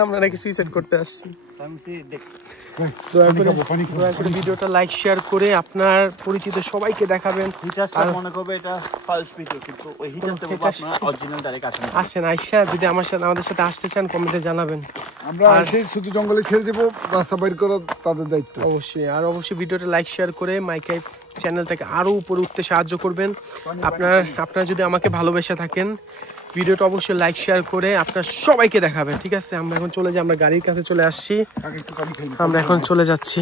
আমরা নাকি সুইসাইড করতে আসছি। আমি সে দেখ দয়া করে ভিডিওটা লাইক শেয়ার করে আপনার পরিচিত সবাইকে দেখাবেন। হিটাসটা মনে করবে এটা ফলস ভিডিও, কিন্তু ওই হিটাসটা বলবো আপনারা অরিজিনাল ডাইরেক্ট আসেন। আসেন আইসা যদি আমাদের সাথে আসতে চান কমেন্টে জানাবেন। আমরা এসে শুধু জঙ্গলে ছেড়ে দেবো, রাস্তা বাইর করা তাদের দায়িত্ব। অবশ্যই, আর অবশ্যই ভিডিওটা লাইক শেয়ার করে মাইকাইফ চ্যানেলটাকে আরো উপরে উঠতে সাহায্য করবেন। আপনারা যদি আমাকে ভালোবেসে থাকেন, ভিডিওটা অবশ্যই লাইক শেয়ার করে আপনার সবাইকে দেখাবেন। ঠিক আছে, আমরা এখন চলে যাই, আমরা গাড়ির কাছে চলে আসছি, আমরা এখন চলে যাচ্ছি।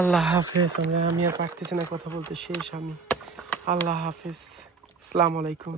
আল্লাহ হাফেজ। আমি আর পারতেছি না কথা বলতে, শেষ আমি। আল্লাহ হাফেজ, আসসালামু আলাইকুম।